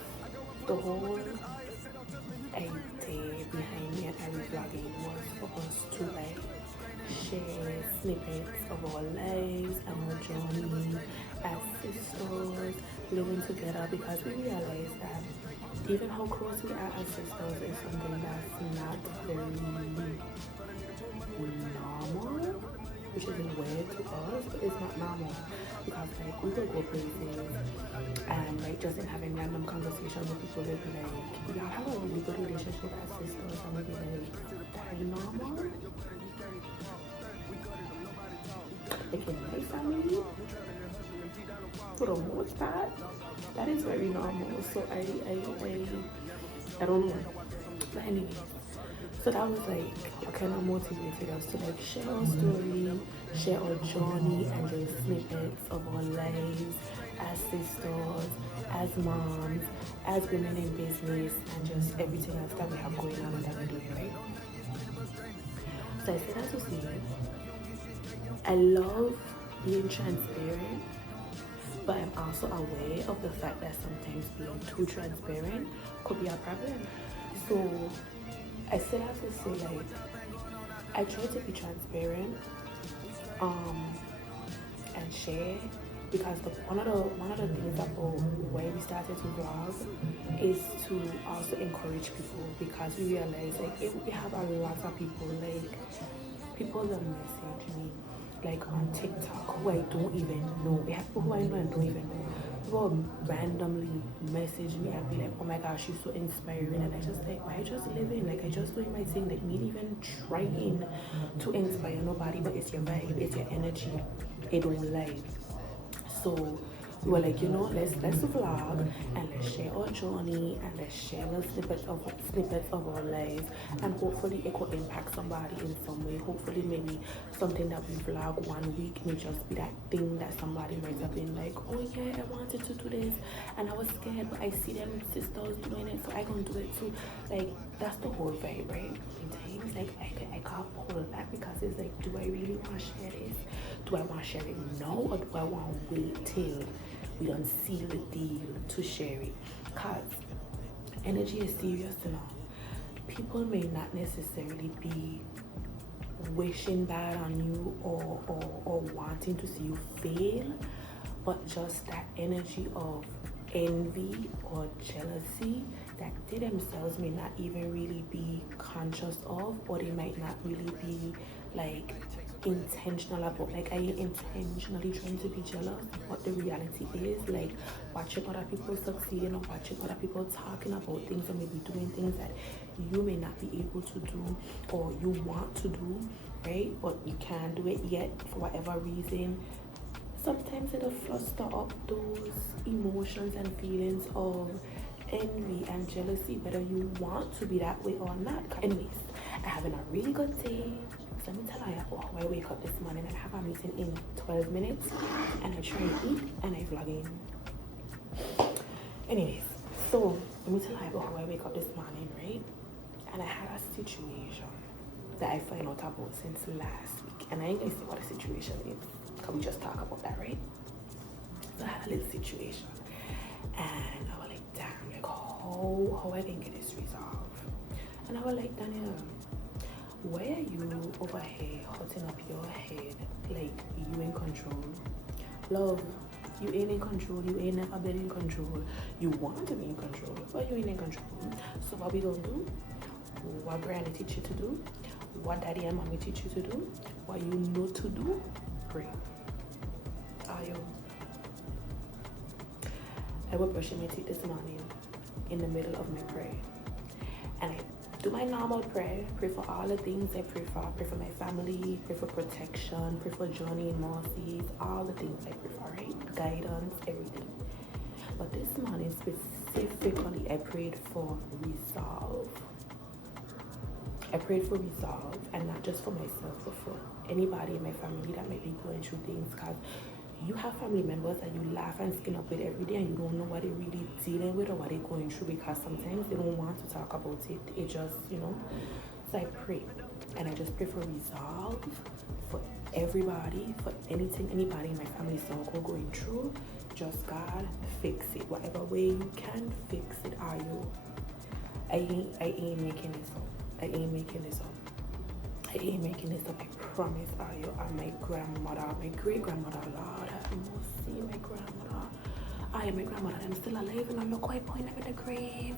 the whole idea behind me and Ari vlogging was for us to like share snippets of our lives and our journey as sisters living together, because we realized that even how close we are as sisters is something that's not very normal, which is weird to us, but it's not normal because like we will go places and like just in having random conversations with people, they'll be like, y'all have a really good relationship as sisters, and we'll be like, that is normal? Like in my family, for the most part, that is very normal. So I don't know. But anyway, so that was like what kind of motivated us to like share our story, share our journey, and just snippets of our lives as sisters, as moms, as women in business, and just everything else that we have going on and that we're doing, right? So I said that to say, I love being transparent, but I'm also aware of the fact that sometimes being too transparent could be a problem. So I still have to say, like, I try to be transparent and share, because one of the things about why we started to vlog is to also encourage people, because we realize like we have a lot of people, like people that message me like on TikTok who I don't even know. We have people who I know and don't even know. People randomly message me and be like, oh my gosh, you're so inspiring, and I just like, why just living? Like I just doing my thing, like me even trying to inspire nobody, but it's your vibe, it's your energy, it don't lie. So we were like, you know, let's vlog and let's share our journey and let's share the snippets of our lives, and hopefully it could impact somebody in some way. Hopefully maybe something that we vlog one week may just be that thing that somebody might have been like, oh yeah, I wanted to do this and I was scared, but I see them sisters doing it, so I can do it too. Like that's the whole vibe, right? Sometimes like I can't pull back because it's like, do I really want to share this? do I want to share it now, or do I want to wait till we don't seal the deal to share it? Because energy is serious enough. People may not necessarily be wishing bad on you or wanting to see you fail, but just that energy of envy or jealousy that they themselves may not even really be conscious of, or they might not really be like intentional about, like, are you intentionally trying to be jealous? What the reality is, like, watching other people succeeding or watching other people talking about things or maybe doing things that you may not be able to do or you want to do, right? But you can't do it yet for whatever reason. Sometimes it'll fluster up those emotions and feelings of envy and jealousy, whether you want to be that way or not. Anyways, I'm having a really good day. So let me tell you about how I wake up this morning and have a meeting in 12 minutes, and I try and eat and I vlog in. Anyways, so let me tell you about how I wake up this morning, right? And I had a situation that I find out about since last week, and I ain't gonna say what the situation is. Can we just talk about that, right? So I had a little situation, and I was like, damn, like how I can get this resolved? And I was like, Daniel, why are you over here hurting up your head like you in control? Love, you ain't in control. You ain't never been in control. You want to be in control, but you ain't in control. So what we gonna do? What granny teach you to do? What daddy and mommy teach you to do? What you know to do? Pray. I was brushing my teeth this morning in the middle of my prayer, and I do my normal prayer, pray for all the things I pray for my family, pray for protection, pray for Johnny and Marcy's, all the things I pray for, right? Guidance, everything. But this morning specifically, I prayed for resolve. I prayed for resolve, and not just for myself, but for anybody in my family that might be going through things, because you have family members that you laugh and skin up with every day, and you don't know what they're really dealing with or what they're going through, because sometimes they don't want to talk about it. It just, So I pray, and I just pray for resolve for everybody, for anything, anybody in my family circle going through. Just God, fix it. Whatever way you can, fix it. Are you? I ain't making this up. I ain't making this up. I promise. Are you? I'm my grandmother, my great grandmother. Lord have mercy, my grandmother. I am my grandmother. I'm still alive and I'm not quite pointing at the grave.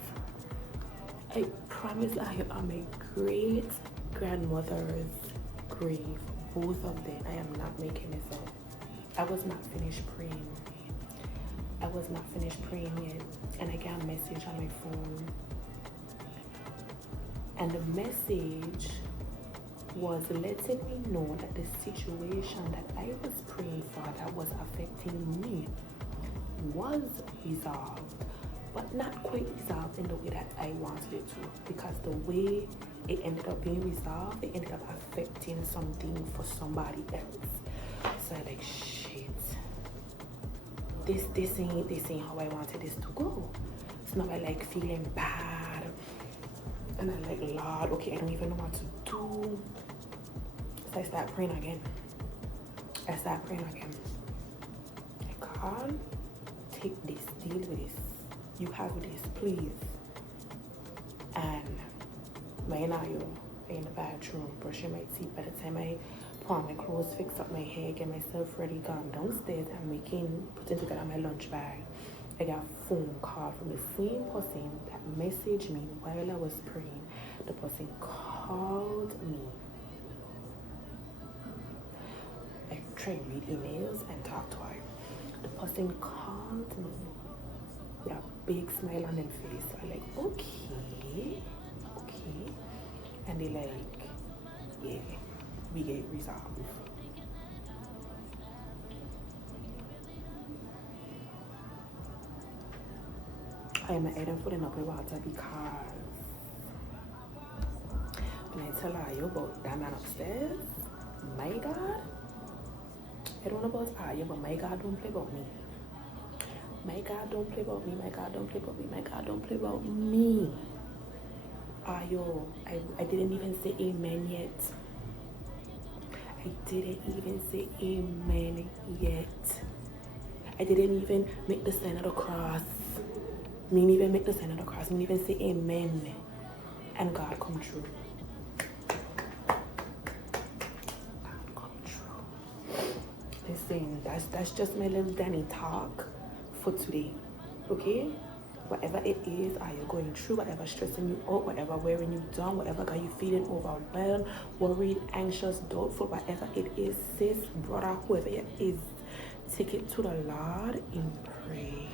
I promise I am my great grandmother's grave. Both of them. I am not making this up. I was not finished praying. Yet, and I got a message on my phone. And the message was letting me know that the situation that I was praying for that was affecting me was resolved, but not quite resolved in the way that I wanted it to, because the way it ended up being resolved, it ended up affecting something for somebody else. So I'm like, shit, this ain't how I wanted this to go. So now I like feeling bad, and I'm like, Lord, okay, I don't even know what to do. So I start praying again. God, take this, deal with this. You have this, please. And where are you? In the bathroom, brushing my teeth. By the time I put on my clothes, fix up my hair, get myself ready, gone downstairs, and putting together my lunch bag, I got a phone call from the same person that messaged me while I was praying. The person called me. I tried to read emails and talk to her. The person called me with a big smile on their face. I'm like, okay. And they like, yeah, we get resolved. I am adding food in up with water because when I tell her you about that man upstairs, my God, I don't know about you, but my God don't play about me. My God don't play about me. I didn't even say amen yet. I didn't even say amen yet. I didn't even make the sign of the cross. Me even make the sign of the cross. Me even say amen. And God come true. God come true. Listen, that's just my little Danny talk for today. Okay? Whatever it is, are you going through, whatever stressing you out, whatever wearing you down, whatever got you feeling overwhelmed, worried, anxious, doubtful, whatever it is, sis, brother, whoever it is, take it to the Lord in prayer.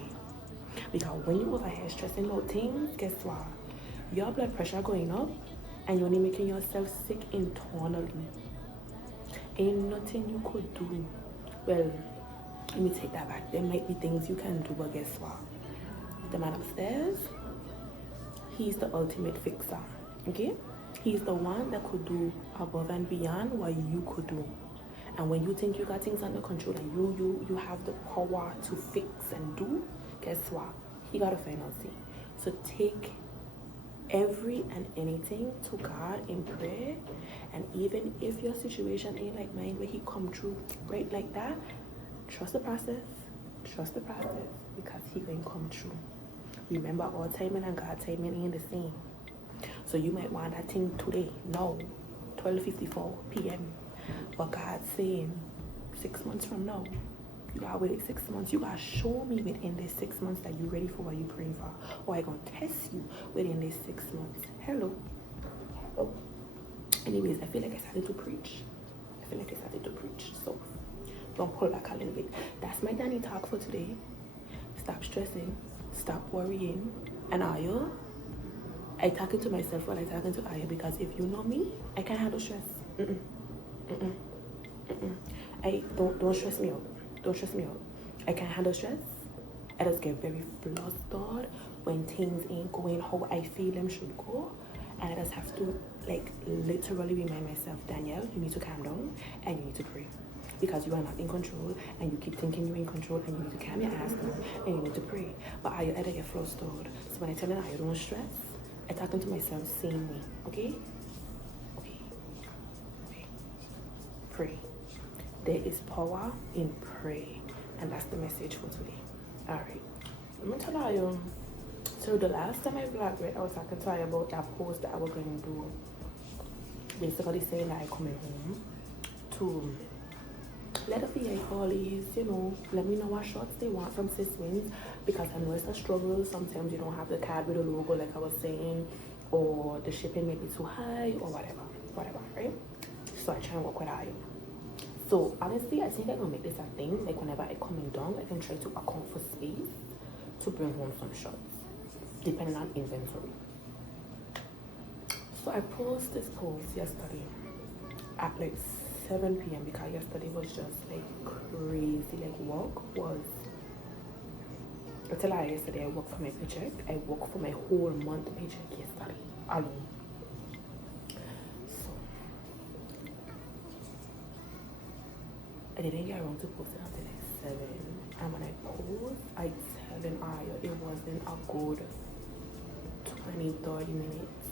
Because when you over here stressing about things, guess what? Your blood pressure going up and you're only making yourself sick internally. Ain't nothing you could do. Well, let me take that back. There might be things you can do, but guess what? The man upstairs, he's the ultimate fixer. Okay? He's the one that could do above and beyond what you could do. And when you think you got things under control and you have the power to fix and do, guess what? He got a final say. So take every and anything to God in prayer. And even if your situation ain't like mine where he come through right like that, trust the process. Trust the process because he going come through. Remember, our timing and God timing ain't the same. So you might want that thing today. No. 12:54 p.m. But God's saying 6 months from now, you gotta wait 6 months. You gotta show me within these 6 months that you're ready for what you're praying for. Or I'm gonna test you within these 6 months. Hello. Anyways, I feel like I started to preach. So don't pull back a little bit. That's my Danny talk for today. Stop stressing. Stop worrying. And are you? I talking to myself while I talking to Aya because if you know me, I can't handle stress. I don't stress me out. Don't stress me out. I can't handle stress. I just get very flustered when things ain't going how I feel them should go. And I just have to like literally remind myself, Danielle, you need to calm down and you need to pray. Because you are not in control and you keep thinking you're in control and you need to calm your ass down and you need to pray. But I either get flustered. So when I tell them I don't stress, I talking to myself same way. Okay? Okay. Pray. There is power in prayer. And that's the message for today. Alright. Let me tell you. So the last time I vlogged, right, I was talking to you about that post that I was going to do. Basically saying that I coming home to let the VA colleagues, let me know what shots they want from Sis Wins, because I know it's a struggle. Sometimes you don't have the card with the logo like I was saying, or the shipping may be too high, or whatever, right? So I try and work with you. So honestly, I think I'm gonna make this a thing. Like whenever I come in down, I can try to account for space to bring home some shots, depending on inventory. So I posted this post yesterday at like 7 p.m. because yesterday was just like crazy. Like work was, until yesterday I worked for my paycheck. I worked for my whole month paycheck yesterday alone. So I didn't get around to posting until like 7. And when I post, I tell them it wasn't a good 20-30 minutes.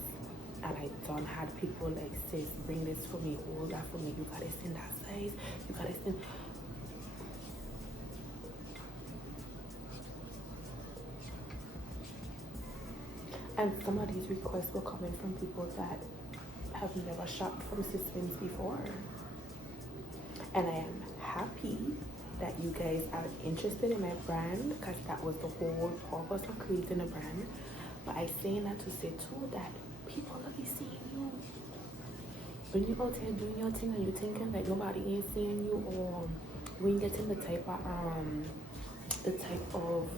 And I done had people like, sis, bring this for me, hold that for me, you gotta send that size, you gotta send. And some of these requests were coming from people that have never shopped from Sistas before. And I am happy that you guys are interested in my brand, because that was the whole purpose of creating a brand. But I say that to say too that people will be seeing you. When you out here doing your thing and you're thinking that nobody ain't seeing you, or when you're getting the type of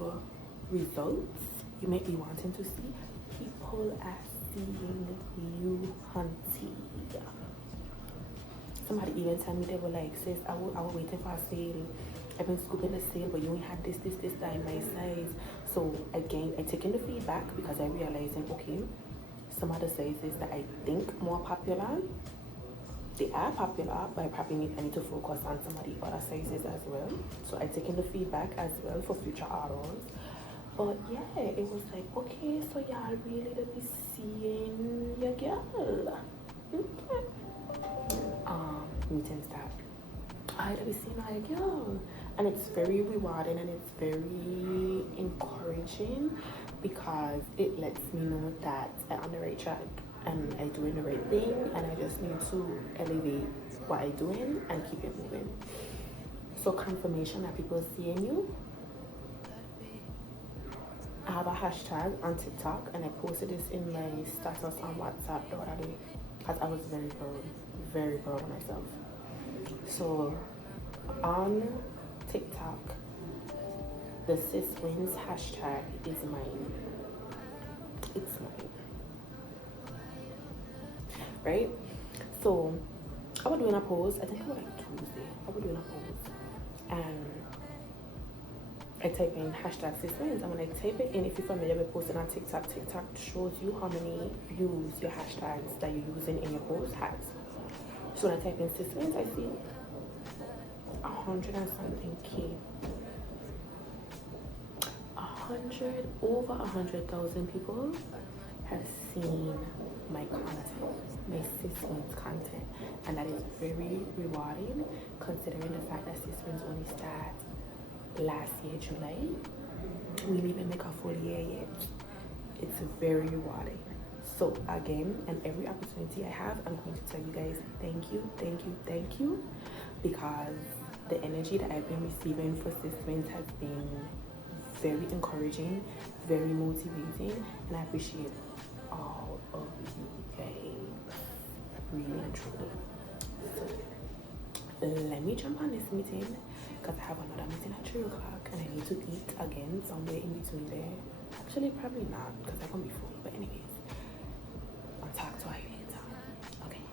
results you might be wanting to see, people are seeing you, hunty. Somebody even tell me, they were like, sis, I was waiting for a sale. I've been scooping the sale, but you only had this, that in my size. So again, I take in the feedback because I realizing, okay, some other sizes that I think more popular, they are popular, but I probably need to focus on some of the other sizes as well. So I take in the feedback as well for future orders. But yeah, it was like, okay, so y'all really to be seeing your girl. Okay. meetings that I'd be seeing like, yo, and it's very rewarding and it's very encouraging because it lets me know that I'm on the right track and I'm doing the right thing, and I just need to elevate what I'm doing and keep it moving. So confirmation that people see in you. I have a hashtag on TikTok and I posted this in my status on WhatsApp the other day because I was very proud of myself. So on TikTok, the Sis Wins hashtag is mine. It's mine. Right? So I was doing a post, I think it was like Tuesday. I was doing a post and I type in hashtag Sis Wins, and when I type it in, if you're familiar with posting on TikTok, TikTok shows you how many views your hashtags that you're using in your post has. So when I type in Sis Wins, I see 100 and something K. Over 100,000 people have seen my content, my Sis Wins content, and that is very rewarding considering the fact that Sis Wins only started last year, July. We didn't even make a full year yet. It's very rewarding. So again, and every opportunity I have, I'm going to tell you guys thank you, because the energy that I've been receiving for Sis Wins has been very encouraging, very motivating, and I appreciate all of you guys, really and truly. So let me jump on this meeting because I have another meeting at 3 o'clock and I need to eat again somewhere in between there. Actually, probably not because I'm gonna be full, but anyways, I'll talk to you later. Okay.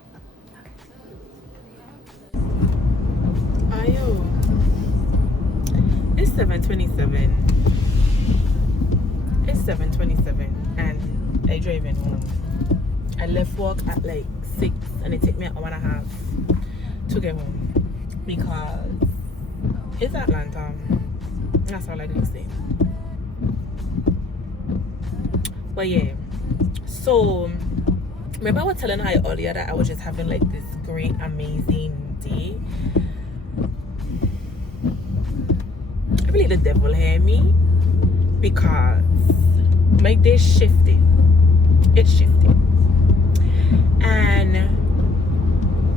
Ayo, it's 7:27. It's 7:27 and I driving home. I left work at like 6 and it took me an hour and a half to get home because it's Atlanta. That's all I can say. But yeah, so remember I was telling her earlier that I was just having like this great amazing day. I believe the devil hear me because my day shifted. It shifted. And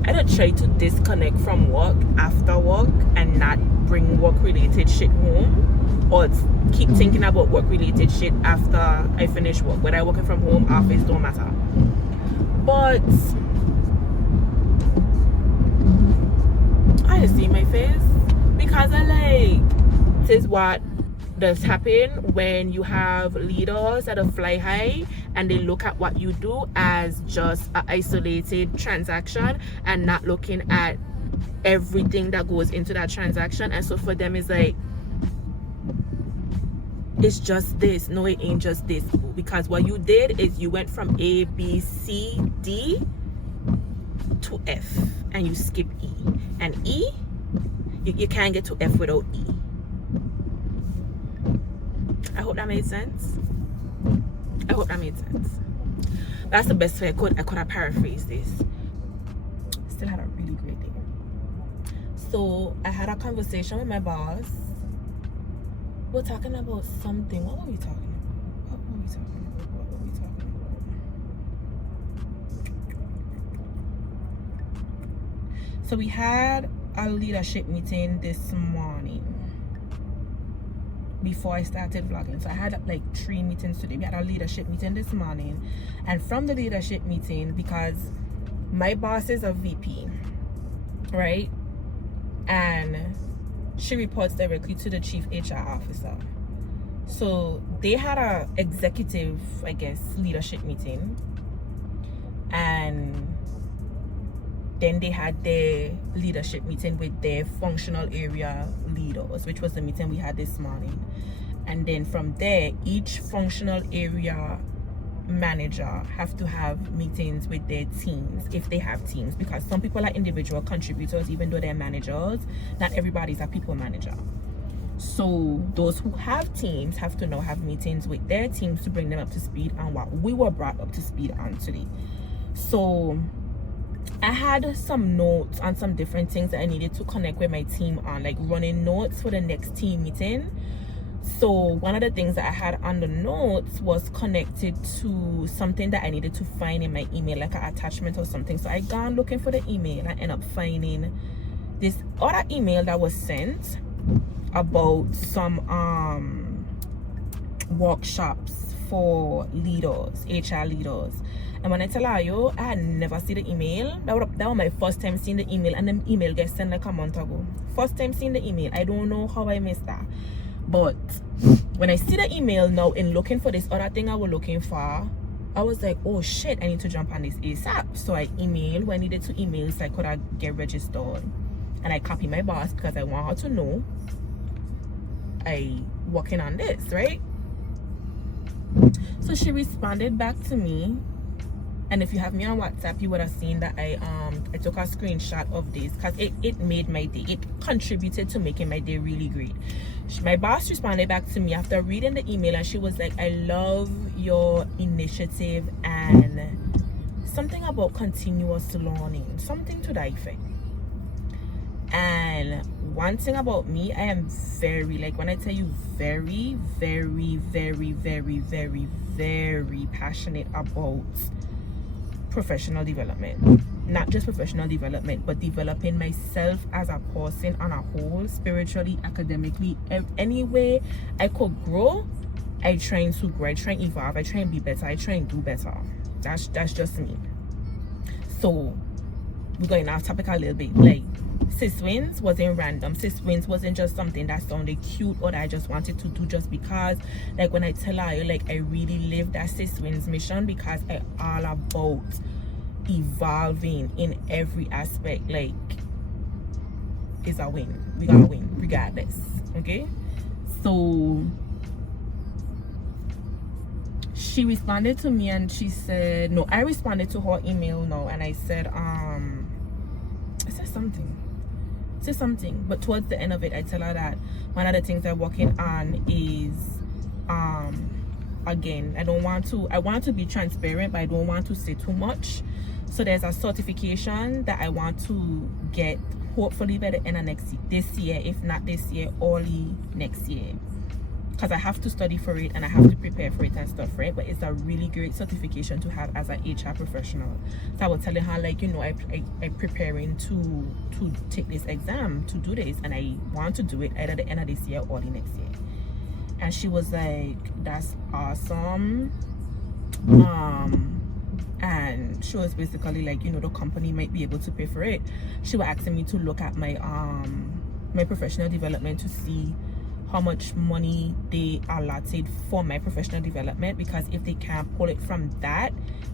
I don't try to disconnect from work after work and not bring work related shit home, or keep thinking about work related shit after I finish work. Whether I working from home, office, don't matter. But I see my face because I like, this is what does happen when you have leaders that fly high and they look at what you do as just an isolated transaction and not looking at everything that goes into that transaction. And so for them it's like, it's just this. No, it ain't just this, because what you did is you went from A, B, C, D to F and you skip E, and E, you can't get to F without E. I hope that made sense. I hope that made sense. That's the best way I could have paraphrased this. Still had a really great day. So I had a conversation with my boss. We're talking about something. What were we talking about? So we had a leadership meeting this morning before I started vlogging. So I had like 3 meetings today. We had a leadership meeting this morning, and from the leadership meeting, because my boss is a VP, right, and she reports directly to the chief HR officer. So they had a executive, I guess, leadership meeting, and then they had their leadership meeting with their functional area leaders, which was the meeting we had this morning. And then from there, each functional area manager have to have meetings with their teams, if they have teams, because some people are individual contributors even though they're managers. Not everybody's a people manager. So those who have teams have to now have meetings with their teams to bring them up to speed on what we were brought up to speed on today. So I had some notes on some different things that I needed to connect with my team on, like running notes for the next team meeting. So one of the things that I had on the notes was connected to something that I needed to find in my email, like an attachment or something. So I gone looking for the email and I ended up finding this other email that was sent about some workshops for leaders, HR leaders. And when I tell you, I had never seen the email. That was my first time seeing the email, and the email gets sent like a month ago. First time seeing the email. I don't know how I missed that. But when I see the email now in looking for this other thing I was looking for, I was like, oh shit, I need to jump on this ASAP. So I emailed when I needed to email so I could get registered. And I copy my boss because I want her to know I working on this, right? So she responded back to me. And if you have me on WhatsApp, you would have seen that I took a screenshot of this because it made my day. It contributed to making my day really great. My boss responded back to me after reading the email, and she was like, I love your initiative and something about continuous learning, something to that effect. And one thing about me, I am very, like when I tell you very, very, very, very, very, very passionate about professional development. Not just professional development, but developing myself as a person on a whole, spiritually, academically, any way I could grow. I try to grow, I try and evolve, I try and be better, I try and do better. That's just me. So we're going off topic a little bit. Like, Sis Wins wasn't random. Sis Wins wasn't just something that sounded cute or that I just wanted to do just because. Like when I tell her, like I really live that Sis Wins mission because I all about evolving in every aspect. Like, it's a win. We gotta win regardless. Okay? So she responded to me and she said, no, I responded to her email now and I said, I said something, but towards the end of it I tell her that one of the things I'm working on is again, I want to be transparent, but I don't want to say too much. So there's a certification that I want to get hopefully by the end of this year, if not this year, early next year, because I have to study for it and I have to prepare for it and stuff, right? But it's a really great certification to have as an HR professional. So I was telling her, like, you know, I'm preparing to take this exam, to do this, and I want to do it either the end of this year or the next year. And she was like, that's awesome. And she was basically like, you know, the company might be able to pay for it. She was asking me to look at my my professional development to see how much money they allotted for my professional development, because if they can't pull it from that,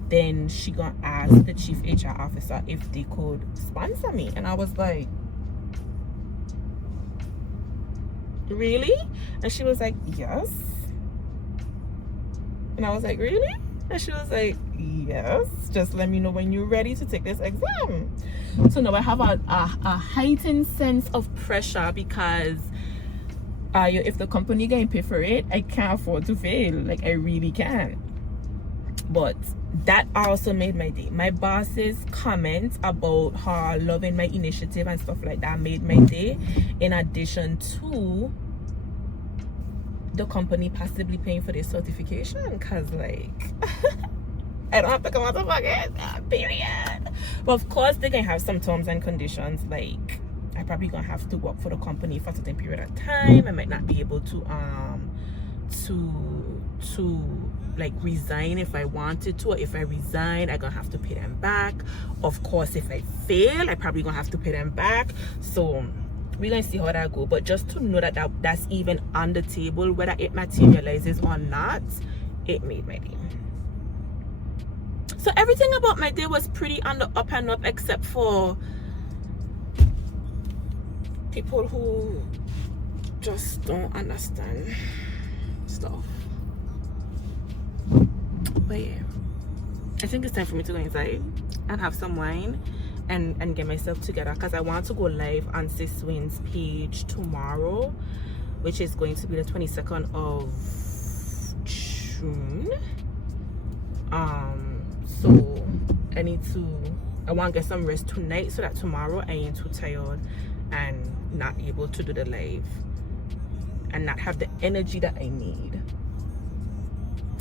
then she gonna ask the chief HR officer if they could sponsor me. And I was like, really? And she was like, yes. And I was like, really? And she was like, yes, just let me know when you're ready to take this exam. So now I have a heightened sense of pressure because if the company can pay for it, I can't afford to fail. Like, I really can't. But that also made my day. My boss's comments about her loving my initiative and stuff like that made my day, in addition to the company possibly paying for this certification, because like I don't have to come out of pocket, period. But of course they can have some terms and conditions, like I probably gonna have to work for the company for a certain period of time. I might not be able to like resign if I wanted to, or if I resign I gonna have to pay them back. Of course if I fail I probably gonna have to pay them back. So we're gonna see how that go. But just to know that that's even on the table, whether it materializes or not, it made my day. So everything about my day was pretty on the up and up, except for people who just don't understand stuff. But yeah, I think it's time for me to go inside and have some wine and get myself together, because I want to go live on Sis Win's page tomorrow, which is going to be the 22nd of June. So I need to I want to get some rest tonight so that tomorrow I ain't too tired and not able to do the live and not have the energy that I need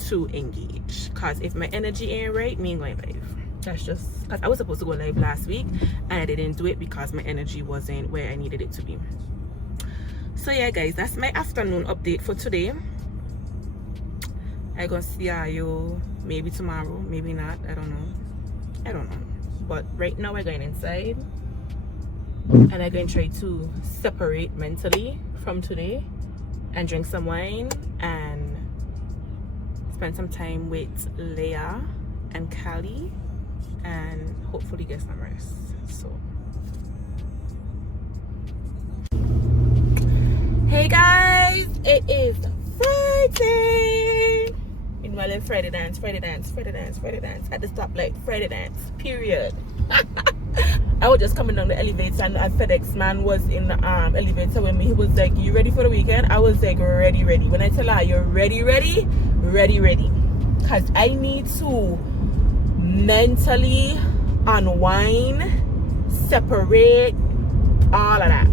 to engage. Because if my energy ain't right, me ain't going live. That's just because I was supposed to go live last week and I didn't do it because my energy wasn't where I needed it to be. So yeah guys, that's my afternoon update for today. I gonna see you maybe tomorrow, maybe not, I don't know. But right now we're going inside and I'm going to try to separate mentally from today and drink some wine and spend some time with Leah and Callie and hopefully get some rest. So hey guys, it is Friday. Meanwhile, Friday dance at the stoplight. Friday dance, period. I was just coming down the elevator and a FedEx man was in the elevator with me. He was like, "You ready for the weekend?" I was like, ready. When I tell her, "You're ready," because I need to mentally unwind, separate, all of that.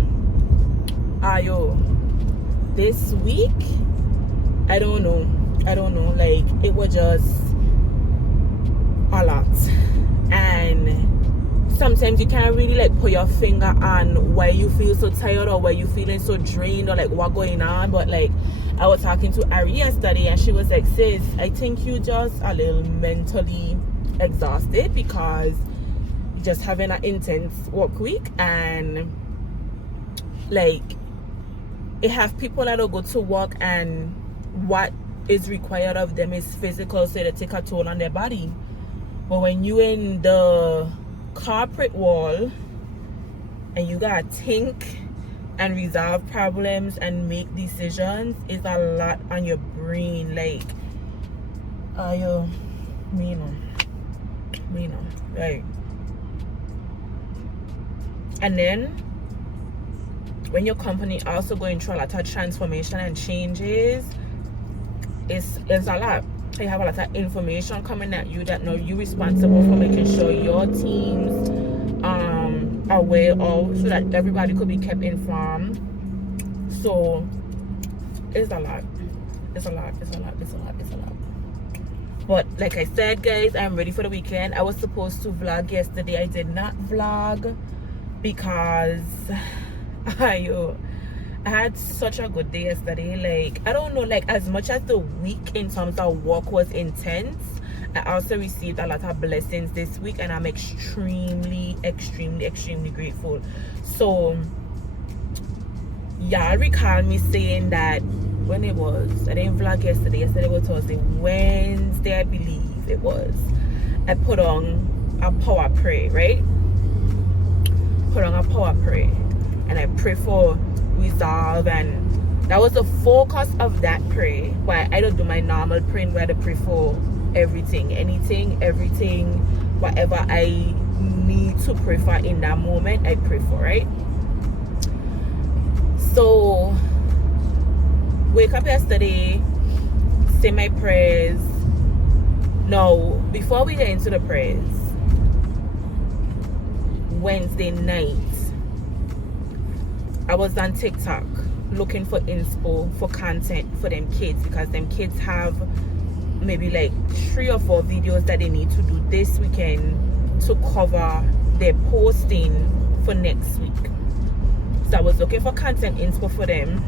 This week, I don't know, like it was just a lot, and sometimes you can't really like put your finger on why you feel so tired or why you feeling so drained or like what going on. But like I was talking to Ari yesterday and she was like, "Sis, I think you just a little mentally exhausted because you're just having an intense work week, and like it have people that will go to work and what is required of them is physical, so they take a toll on their body. But when you in the corporate world and you gotta think and resolve problems and make decisions, it's a lot on your brain. Like me no, like, and then when your company also going through a lot of transformation and changes, it's a lot. You have a lot of information coming at you that now you're responsible for making sure your teams are aware of, so that everybody could be kept informed. So it's a lot. But like I said guys, I'm ready for the weekend. I was supposed to vlog yesterday. I did not vlog because I had such a good day yesterday. Like I don't know, like as much as the week in terms of work was intense, I also received a lot of blessings this week and I'm extremely grateful. So y'all recall me saying that when it was, I didn't vlog yesterday was Thursday, Wednesday I believe it was, I put on a power prayer, right? And I pray for resolve, and that was the focus of that prayer. Why I don't do my normal praying where I pray for everything, whatever I need to pray for in that moment, I pray for, right? So wake up yesterday, say my prayers. Now before we get into the prayers, Wednesday night I was on TikTok looking for inspo for content for them kids, because them kids have maybe like 3 or 4 videos that they need to do this weekend to cover their posting for next week. So I was looking for content inspo for them,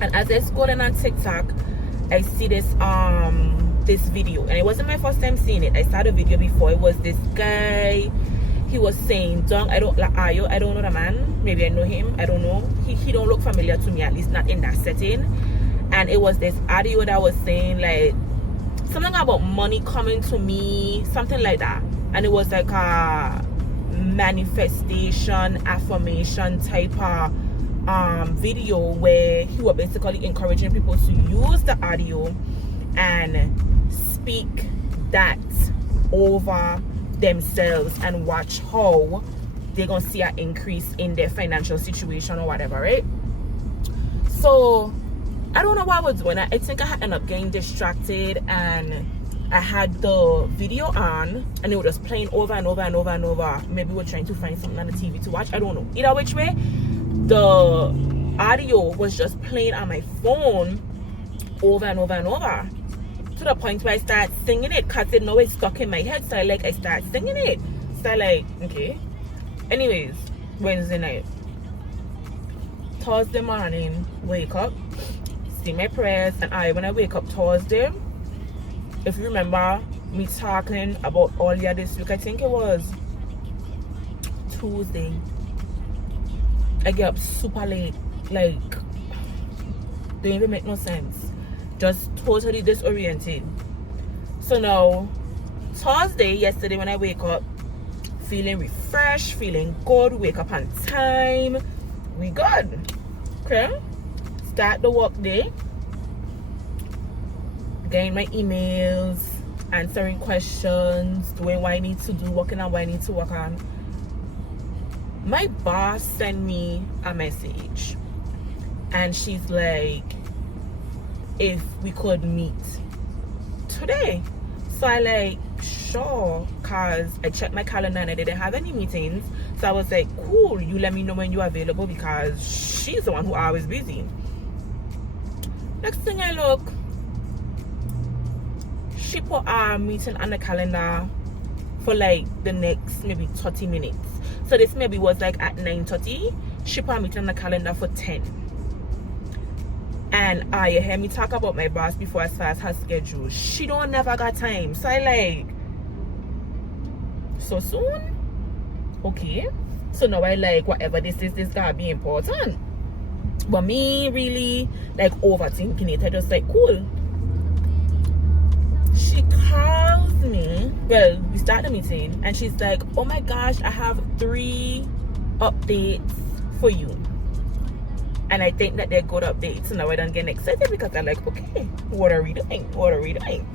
and as I was scrolling on TikTok, I see this video, and it wasn't my first time seeing it. I saw the video before. It was this guy. He was saying, I don't know the man. Maybe I know him. I don't know. He don't look familiar to me, at least not in that setting. And it was this audio that was saying like something about money coming to me, something like that. And it was like a manifestation, affirmation type of video where he was basically encouraging people to use the audio and speak that over themselves and watch how they're gonna see an increase in their financial situation or whatever, right? So I don't know what I was doing. I think I ended up getting distracted and I had the video on and it was just playing over and over and over and over. Maybe we're trying to find something on the TV to watch. I don't know. Either which way, the audio was just playing on my phone over and over and over. To the point where I start singing it because it know it's stuck in my head. So I start singing it. So okay. Anyways, Wednesday night. Thursday morning, wake up, say my prayers, and when I wake up Thursday, if you remember me talking about earlier this week, I think it was Tuesday, I get up super late, don't even make no sense, just totally disoriented. So now, Thursday, yesterday when I wake up, feeling refreshed, feeling good, wake up on time, we good, okay? Start the work day, getting my emails, answering questions, doing what I need to do, working on what I need to work on. My boss sent me a message and she's like, if we could meet today. So I sure, cause I checked my calendar and I didn't have any meetings. So I was like, cool, you let me know when you're available because she's the one who always busy. Next thing I look, she put our meeting on the calendar for the next maybe 30 minutes. So this maybe was at 9:30. She put our meeting on the calendar for 10. And you hear me talk about my boss before as far as her schedule. She don't never got time. So I so soon? Okay. So now I whatever this is, this gotta be important. But me really overthinking it. I just cool. She calls me. Well, we start the meeting and she's like, oh my gosh, I have 3 updates for you. And I think that they're good updates. So now I don't get excited because I'm okay, what are we doing? What are we doing?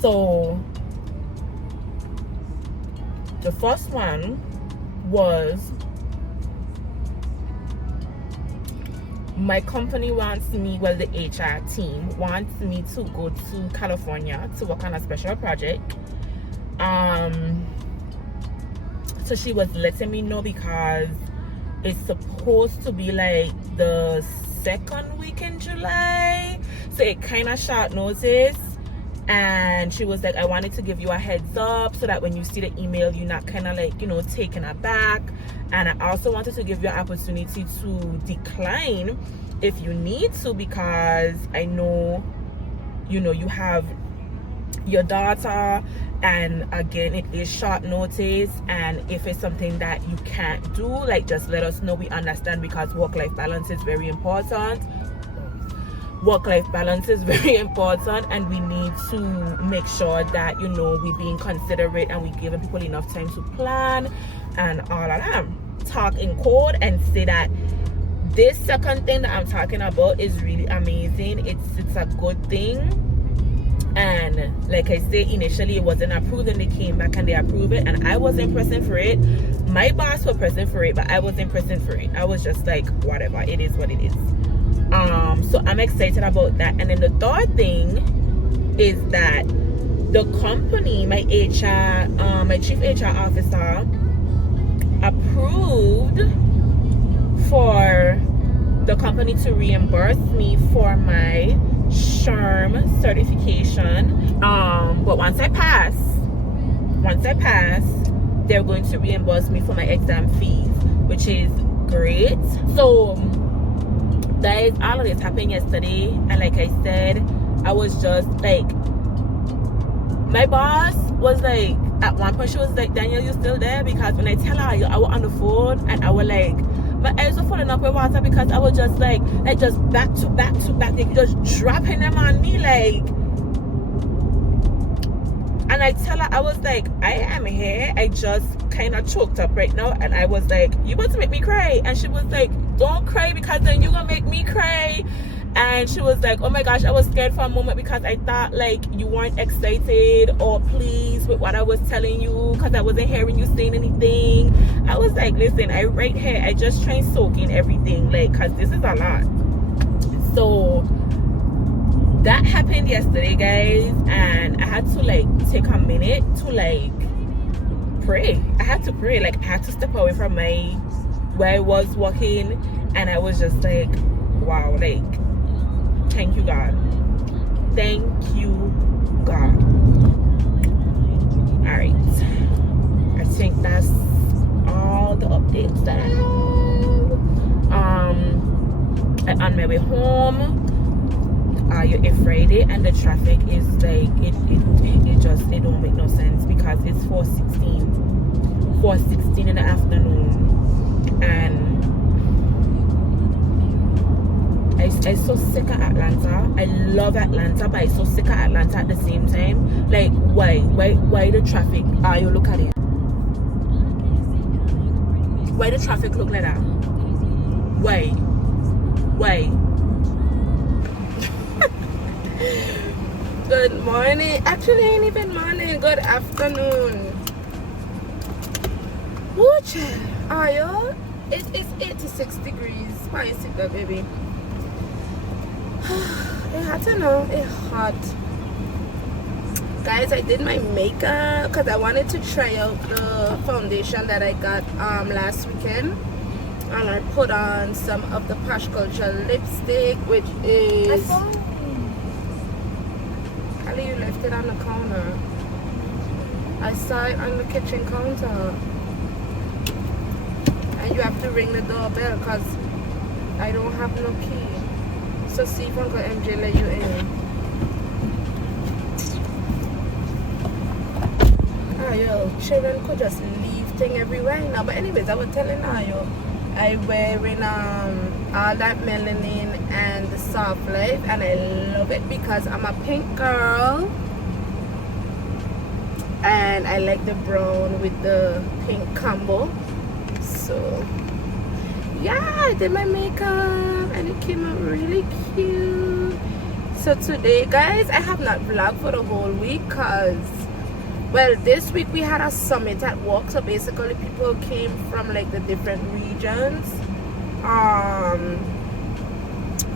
So the first one was my company wants me, well, the HR team wants me to go to California to work on a special project. So she was letting me know because it's supposed to be the second week in July, so it kind of short notice. And she was like, I wanted to give you a heads up so that when you see the email, you're not kind of taken aback. And I also wanted to give you an opportunity to decline if you need to, because I know you have your daughter, and again, it is short notice. And if it's something that you can't do, just let us know. We understand, because work-life balance is very important. Work-life balance is very important, and we need to make sure that we're being considerate and we're giving people enough time to plan and all of that. Talk in code and say that this second thing that I'm talking about is really amazing. It's a good thing. And like I say, initially it wasn't approved, and they came back and they approved it, and I wasn't pressing for it. My boss was pressing for it, but I wasn't pressing for it. I was just whatever, it is what it is. So I'm excited about that. And then the third thing is that the company, my chief HR officer approved for the company to reimburse me for my SHRM certification. But once I pass, they're going to reimburse me for my exam fees, which is great. So guys, all of this happened yesterday, and like I said, I was just my boss was at one point she was Daniel, you still there? Because when I tell her I was on the phone, and I was my eyes were filling up with water, because I was just just back to back to back, just dropping them on me and I tell her, I was I am here, I just kind of choked up right now, and I was you about to make me cry? And she was don't cry, because then you're gonna make me cry. And she was oh my gosh, I was scared for a moment, because I thought you weren't excited or pleased with what I was telling you, because I wasn't hearing you saying anything. I was listen, I right here, I just try and soak in everything, because this is a lot. So that happened yesterday, guys, and I had to like take a minute to like pray. I had to pray. Like I had to step away from where I was walking, and I was just like, wow, like thank you God. Thank you God. Alright. I think that's all the updates that I have. I'm on my way home. It's Friday and the traffic is like it don't make no sense because it's 4:16 in the afternoon, and I'm so sick of Atlanta. I love Atlanta, but I'm so sick of Atlanta at the same time. Like why the traffic? You look at it. Why the traffic look like that? Why? Good morning. Actually, ain't even morning. Good afternoon. Watch. Are you? It is 86 degrees. Why is it that, baby? It's hot, you know. It's hot. Guys, I did my makeup because I wanted to try out the foundation that I got last weekend. And I put on some of the Posh Culture lipstick, which is... Ali, you left it on the counter. I saw it on the kitchen counter. And you have to ring the doorbell because I don't have no key. So see if Uncle MJ let you in. Yo, children could just leave thing everywhere now. But anyways, I was telling Ayo, I wearing all that melanin and the soft life, and I love it because I'm a pink girl and I like the brown with the pink combo. So yeah, I did my makeup and it came out really cute. So today, guys, I have not vlogged for the whole week because, well, this week we had a summit at work. So basically people came from like the different regions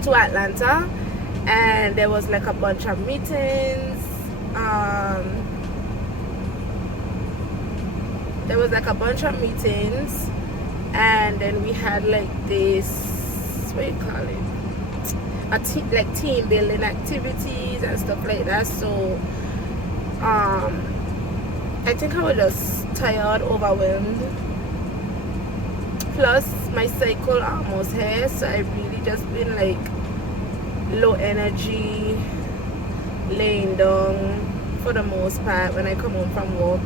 to Atlanta, and there was like a bunch of meetings. And then we had like this, what do you call it, like team building activities and stuff like that. So I think I was just tired, overwhelmed. Plus my cycle almost here, so I really just been like low energy, laying down for the most part when I come home from work.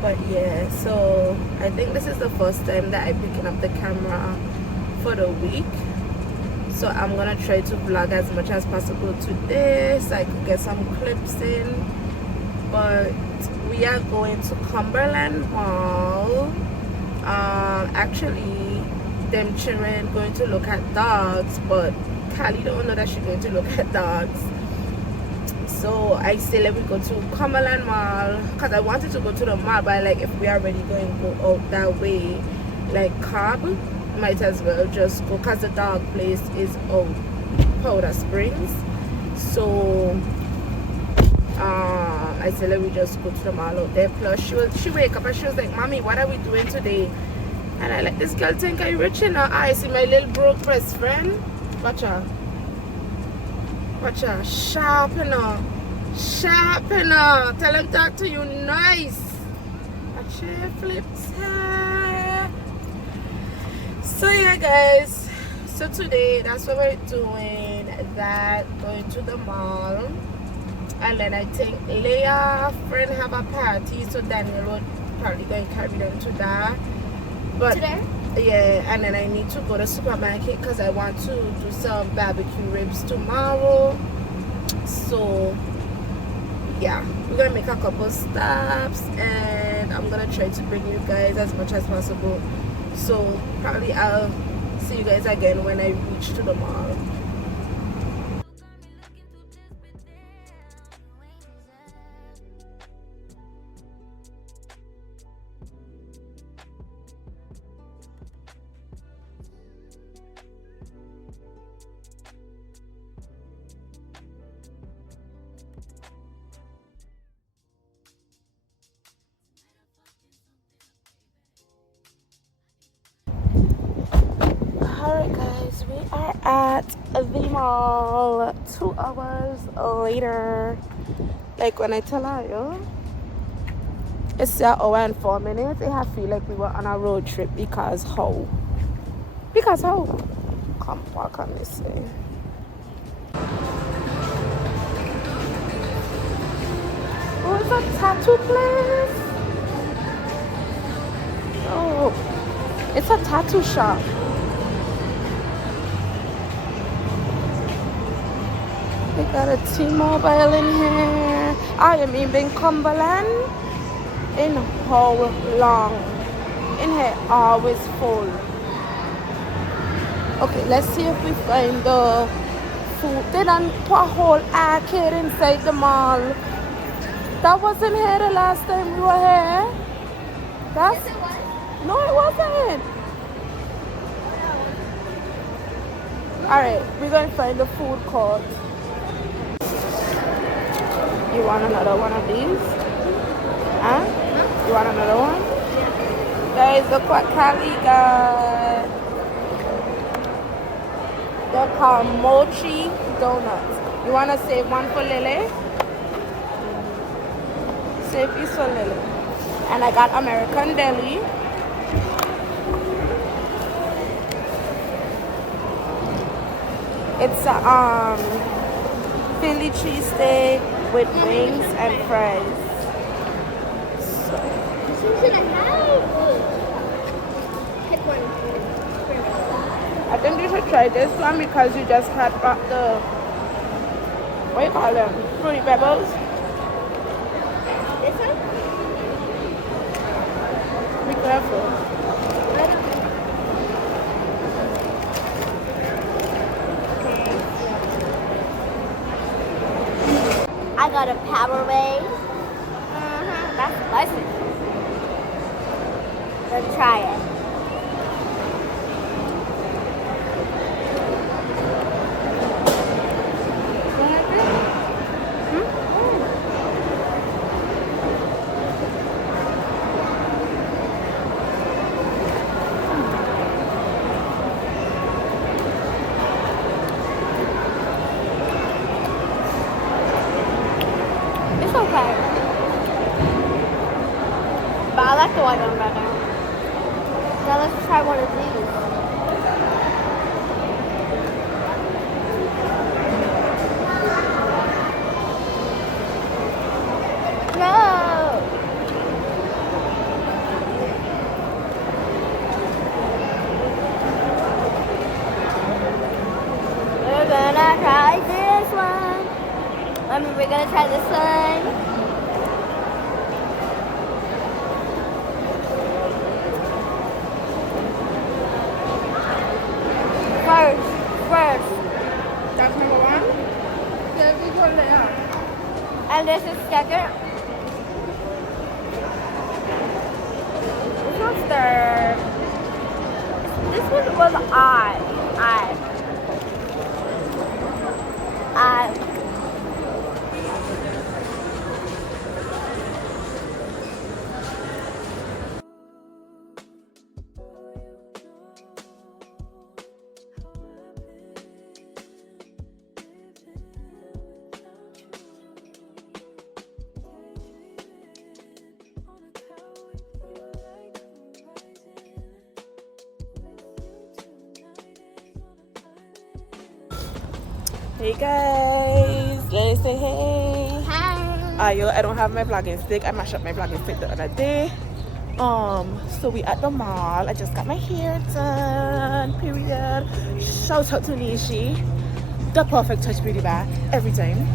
But yeah, so I think this is the first time that I'm picking up the camera for the week. So I'm gonna try to vlog as much as possible today so I could get some clips in. But we are going to Cumberland Mall. Actually, them children going to look at dogs, but Callie don't know that she's going to look at dogs. So I say let me go to Cumberland Mall because I wanted to go to the mall, but like if we are already going to go out that way, like Cobb, might as well just go because the dog place is out Powder Springs. So I said let me just go to the mall out there. Plus she wake up and she was like, "Mommy, what are we doing today?" And I like, this girl think I rich in her eyes. See my little broke best friend. Watch her. Watch her. Sharpener. Tell him talk to you nice. Watch her flips her. So yeah, guys. So today that's what we're doing. That going to the mall. And then I think Leah friend have a party, so Daniel would probably go and carry them to that. But today? Yeah, and then I need to go to the supermarket because I want to do some barbecue ribs tomorrow. So yeah, we're gonna make a couple stops and I'm gonna try to bring you guys as much as possible. So probably I'll see you guys again when I reach to the mall. at the mall 2 hours later. Like when I tell her, yo, it's an hour and 4 minutes, I feel like we were on a road trip because how? Because how? Come park on this way. Oh, it's a tattoo place. Oh, it's a tattoo shop. They got a T-Mobile in here. I am in Cumberland. In how long? In here always full. Okay, let's see if we find the food. They done put a whole arcade inside the mall. That wasn't here the last time we were here. That's Yes, it was. no, it wasn't. Alright, we're going to find the food court. You want another one of these? Huh? You want another one? Guys, look what Cali got. They're called mochi donuts. You want to save one for Lily? Save piece for Lily. And I got American deli. It's a Philly cheesesteak with wings and fries. So should I have? Pick one. I think you should try this one because you just had got the, what do you call them? Fruity Pebbles. This one? Be careful. I got a Powerade. That's spicy. Let's try it. It's okay. But I like the white one better. Now let's try one of these. No! We're gonna try this one. I mean, we're gonna try this one. First. That's number one? Yeah, which one they are? And this is second. This one's third. This one was I. Hey guys, let's say hey. Hi. Yo, I don't have my vlogging stick. I mashed up my vlogging stick the other day. So we at the mall. I just got my hair done. Period. Shout out to Nishi, the perfect touch beauty bar every time.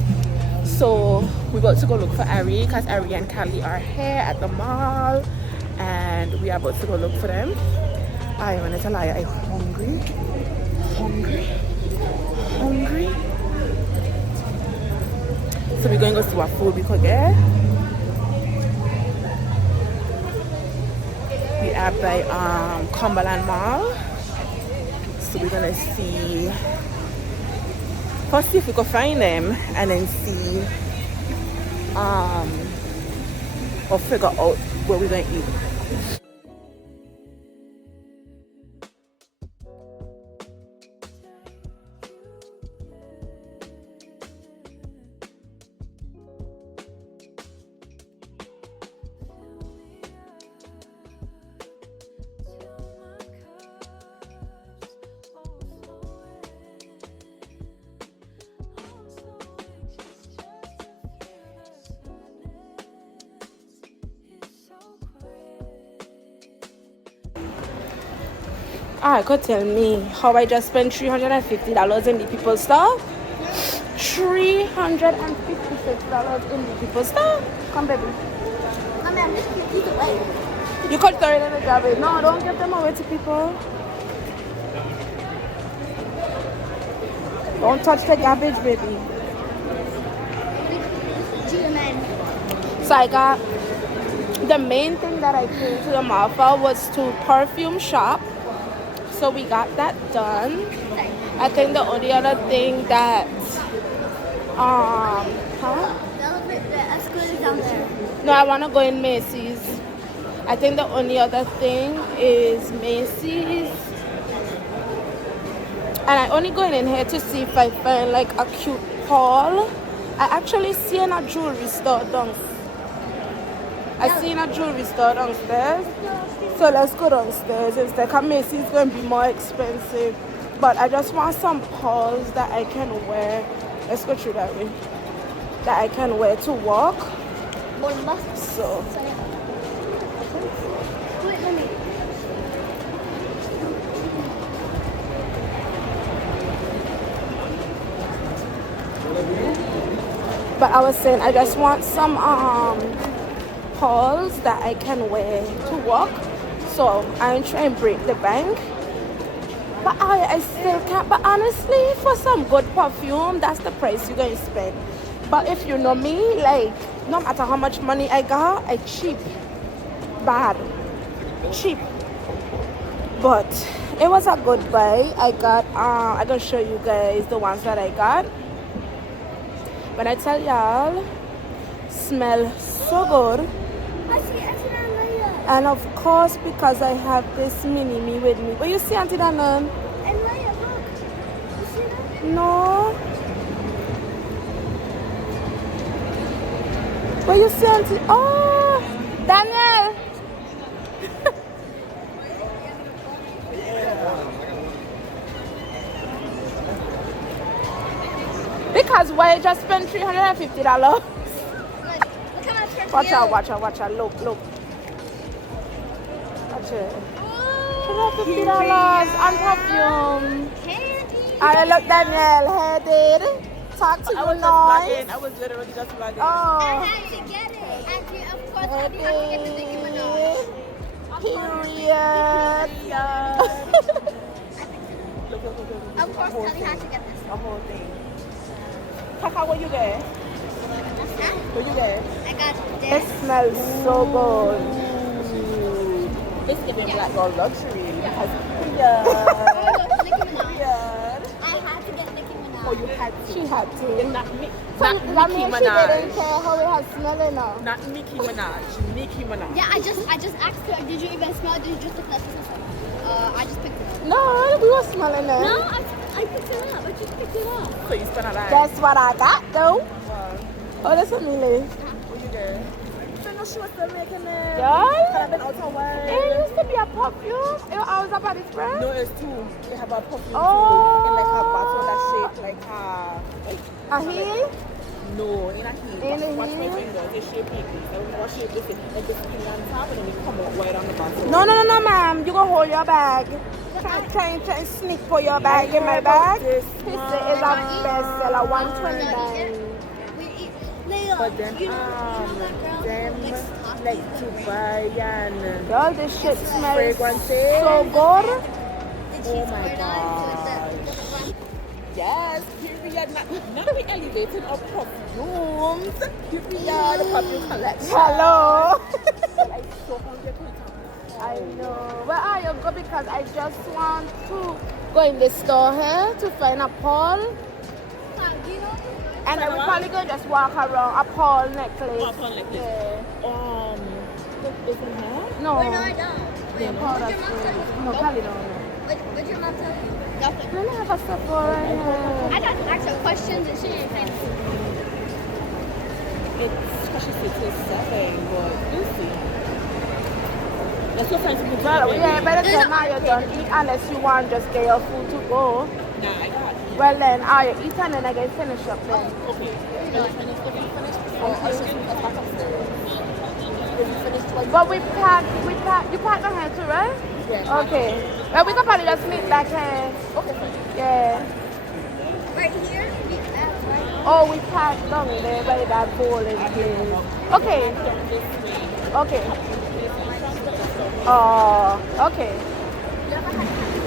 So we about to go look for Ari because Ari and Callie are here at the mall, and we are about to go look for them. I want to lie, I'm hungry. So we're going to go see what food we could get. We are by Cumberland Mall. So we're gonna see, first see if we could find them and then see or figure out where we're gonna eat. I could tell me how I just spent $350 in the people stuff. $356 in the people stuff. Come, baby. Mommy, I'm just gonna eat away. You could throw it in the garbage. No, don't give them away to people. Don't touch the garbage, baby. So I got the main thing that I came to the mall for was to perfume shop. So we got that done. I think the only other thing that The escalator down there. no, I wanna go in Macy's. I think the only other thing is Macy's. And I only going in here to see if I find like a cute haul. I actually seen a jewelry store downstairs. So let's go downstairs instead. Cause Macy's is going to be more expensive. But I just want some hauls that I can wear. Let's go through that way. That I can wear to walk. So. Wait, let me. But I was saying I just want some hauls that I can wear to walk. So I'm trying to break the bank. But I still can't. But honestly, for some good perfume, that's the price you're going to spend. But if you know me, like, no matter how much money I got, I cheap. Bad. Cheap. But it was a good buy. I got, I'm going to show you guys the ones that I got. But I tell y'all, smell so good. I see that. And of course, because I have this mini me with me. What you see, Auntie Danon? And Leia, look. You see that? No. What you see, Auntie? Oh, Daniel. Because why I just spent $350? Look how much Watch out. Look. Watch it. $350 on perfume. Candy. I look, Daniel. Hey, dude. Talk to you noise. I was literally just vlogging. I Oh. had to get it. And of course, I have to get the Nicki Minaj. Period. Look. Of course, Kelly had to get this. The whole thing. Kaka, what you get? What you get? I got It this. smells so good. It's giving black girl luxury. Because Nicki Minaj. period. I had to get Nicki Minaj. Oh, you had to. She had to. Not me. So Not that Nicki means she didn't Minaj. care how it has smelling now. Not Nicki Minaj. Nicki Minaj. Yeah, I just asked her, did you even smell it? Did you just look at this? I just picked it up. No, we were smelling it. No, I picked it up. I just picked it up. So you spent a lot. Guess what I got though? Wow. Oh, that's Amelie. What you get? So no, she was still making it. Girl? Could have been out a It while. used to be a perfume. I was a body spray. No, it's two. They have a perfume Oh. too. In like a bottle that shaped like A heel? no, in a heel. In a Watch my heel? fingers. They shape it. I don't know what shape this is. Like the skin on top and then it come out white on the bottom. No, ma'am. You gonna hold your bag. Try and sneak for your bag in my bag. This He said it's a bestseller, $129. But then, them like Dubai and Girl, this shit smells fragrances. so good. Oh my gosh. Yes, period. Not we elevating our perfumes. Period. The perfume collection. Hello. I'm so hungry to eat. I know. Where are you go? Because I just want to go in the store here to find a pearl. And then we're probably going to just walk around a pearl necklace. Oh, pearl necklace. Yeah. Is it here? No. Wait, no, I don't. Yeah, Wait, pearl what'd your that's mom tell you? no, probably don't. What'd your mom tell you? Nothing. We don't have a Sephora in here. I got to ask her questions and she didn't say anything. It's because she said till 7, but we'll see. Let's go find something to Well, eat, yeah, baby. by the time now you're done eat unless you want just get your food to go. Nah, I got it. Well then, you eat and then I get finish up then. Okay. Are you finished? If you finished, or I should take us back upstairs. If you finished But you pack the hair too, right? Yeah. Okay. Well, we can probably just meet back here. Okay. Yeah. Right here? Right. Oh, we packed down there by that bowling place. Okay. Okay. Oh, okay. You ever had candy?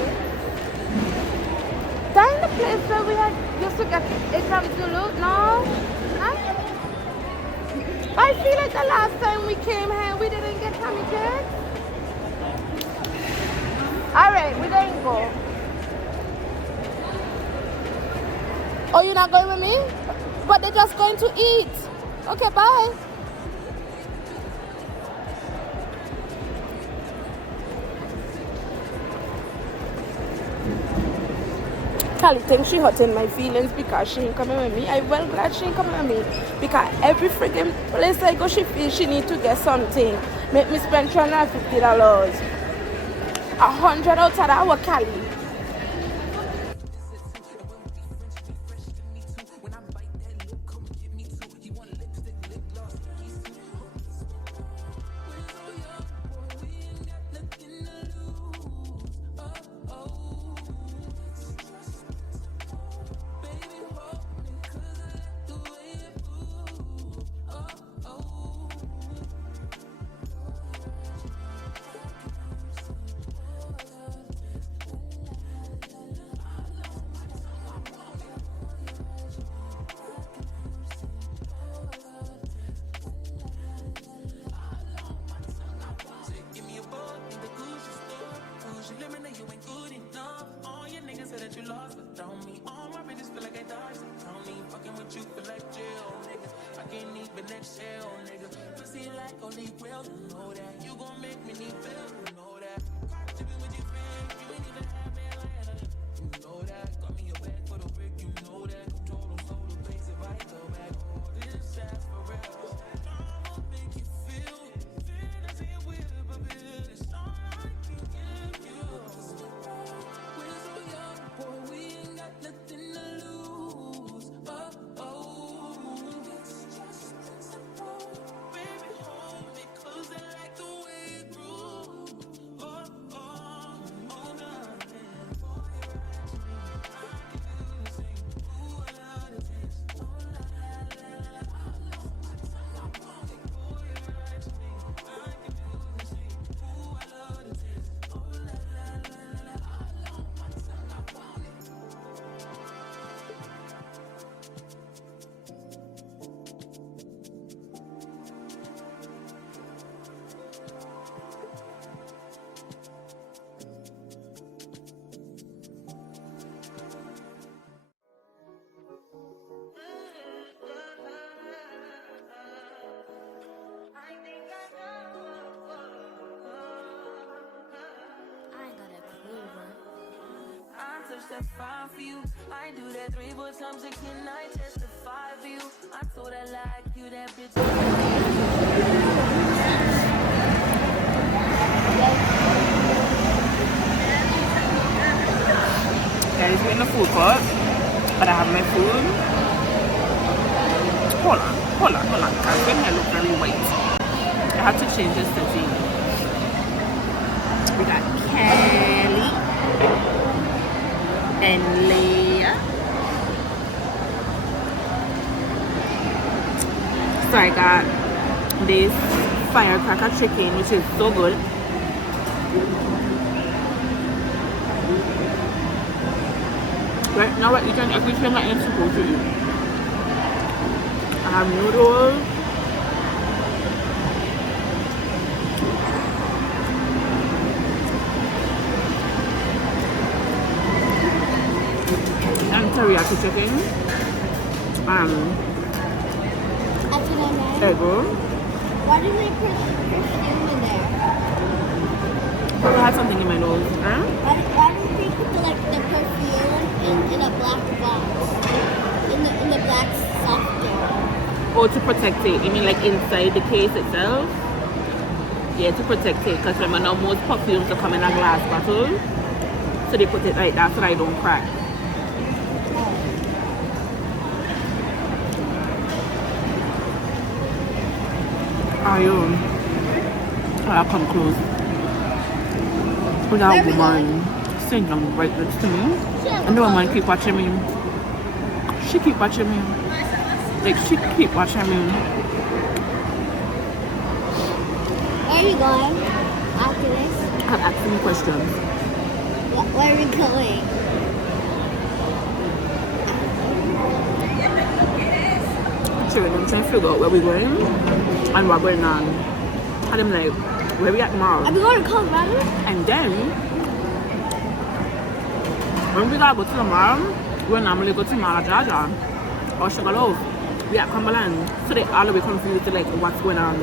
That in the place where we had used to get it from Zulu? No? Huh? I feel like the last time we came here, we didn't get tummy cakes. Alright, we're going to go. Oh, you're not going with me? But they're just going to eat. Okay, bye. Callie thinks she hurting my feelings because she ain't coming with me. I'm well glad she ain't coming with me. Because every freaking place I go, she feels she need to get something. Make me spend $250. 100 out of the hour, Callie. Testify for you. I do that 3-4 times and can I testify for you? I told her like you that bitch. Guys, we're in the food court, but I have my food. Hold on. Because my hair look very white. I have to change this setting. We got Kelly and Leah. So I got this firecracker chicken, which is so good. Right now we're eating everything that you're supposed to eat. I have noodles. And teriyaki chicken. Egg roll. Why did they put perfume in there? I had something in my nose. Huh? Why did they put the perfume in a black box? In the black softer? Oh, to protect it. You mean like inside the case itself? Yeah, to protect it. Because remember now most perfumes are come in a glass bottle. So they put it like that so that I don't crack. Are you? I come close with that woman sitting down right next to me. And the woman keep watching me. She keep watching me. Like, she keep watching me. Where are you going after this? I'm asking questions. Where are we going? Sure, I'm trying to figure out where we're going and what going on. And I'm like, where we at tomorrow? Are we going to Colorado? And then, when we gotta go to tomorrow, we normally go to Malajaja or Sugarloaf. We at Cumberland. So they all the way confused to like what's going on.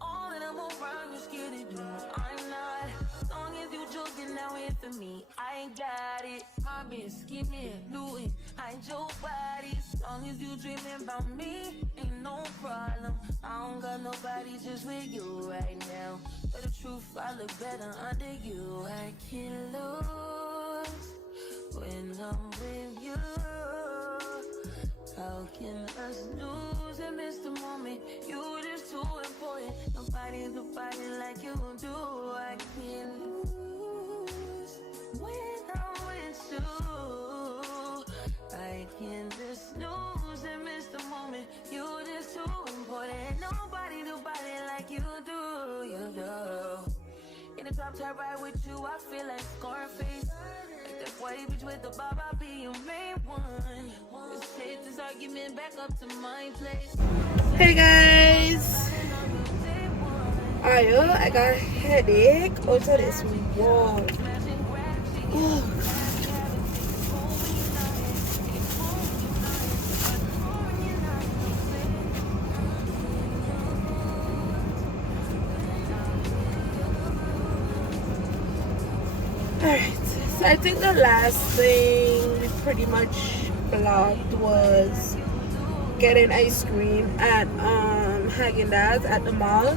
All that I'm around, you're scared to do. I'm not. As long as you joking now here for me, I ain't got it. Mobbing, scheming, looting, hide your body. As long as you dreaming about me, ain't no problem. I don't got nobody just with you right now. But the truth, I look better under you. I can't lose when I'm with you. How can us lose and miss the moment? You just too important. Nobody's nobody like you do. I can't lose when I'm with you. I can't just lose and miss the moment. You just too important. Nobody like you do. You do. In the top tier ride with you, I feel like Scarface. Like that white bitch with the bob, I'll be your main one. Let's take this argument back up to my place. Hey guys, I got a headache out of this wall. Alright, so I think the last thing we pretty much vlogged was getting ice cream at Haagen-Dazs at the mall.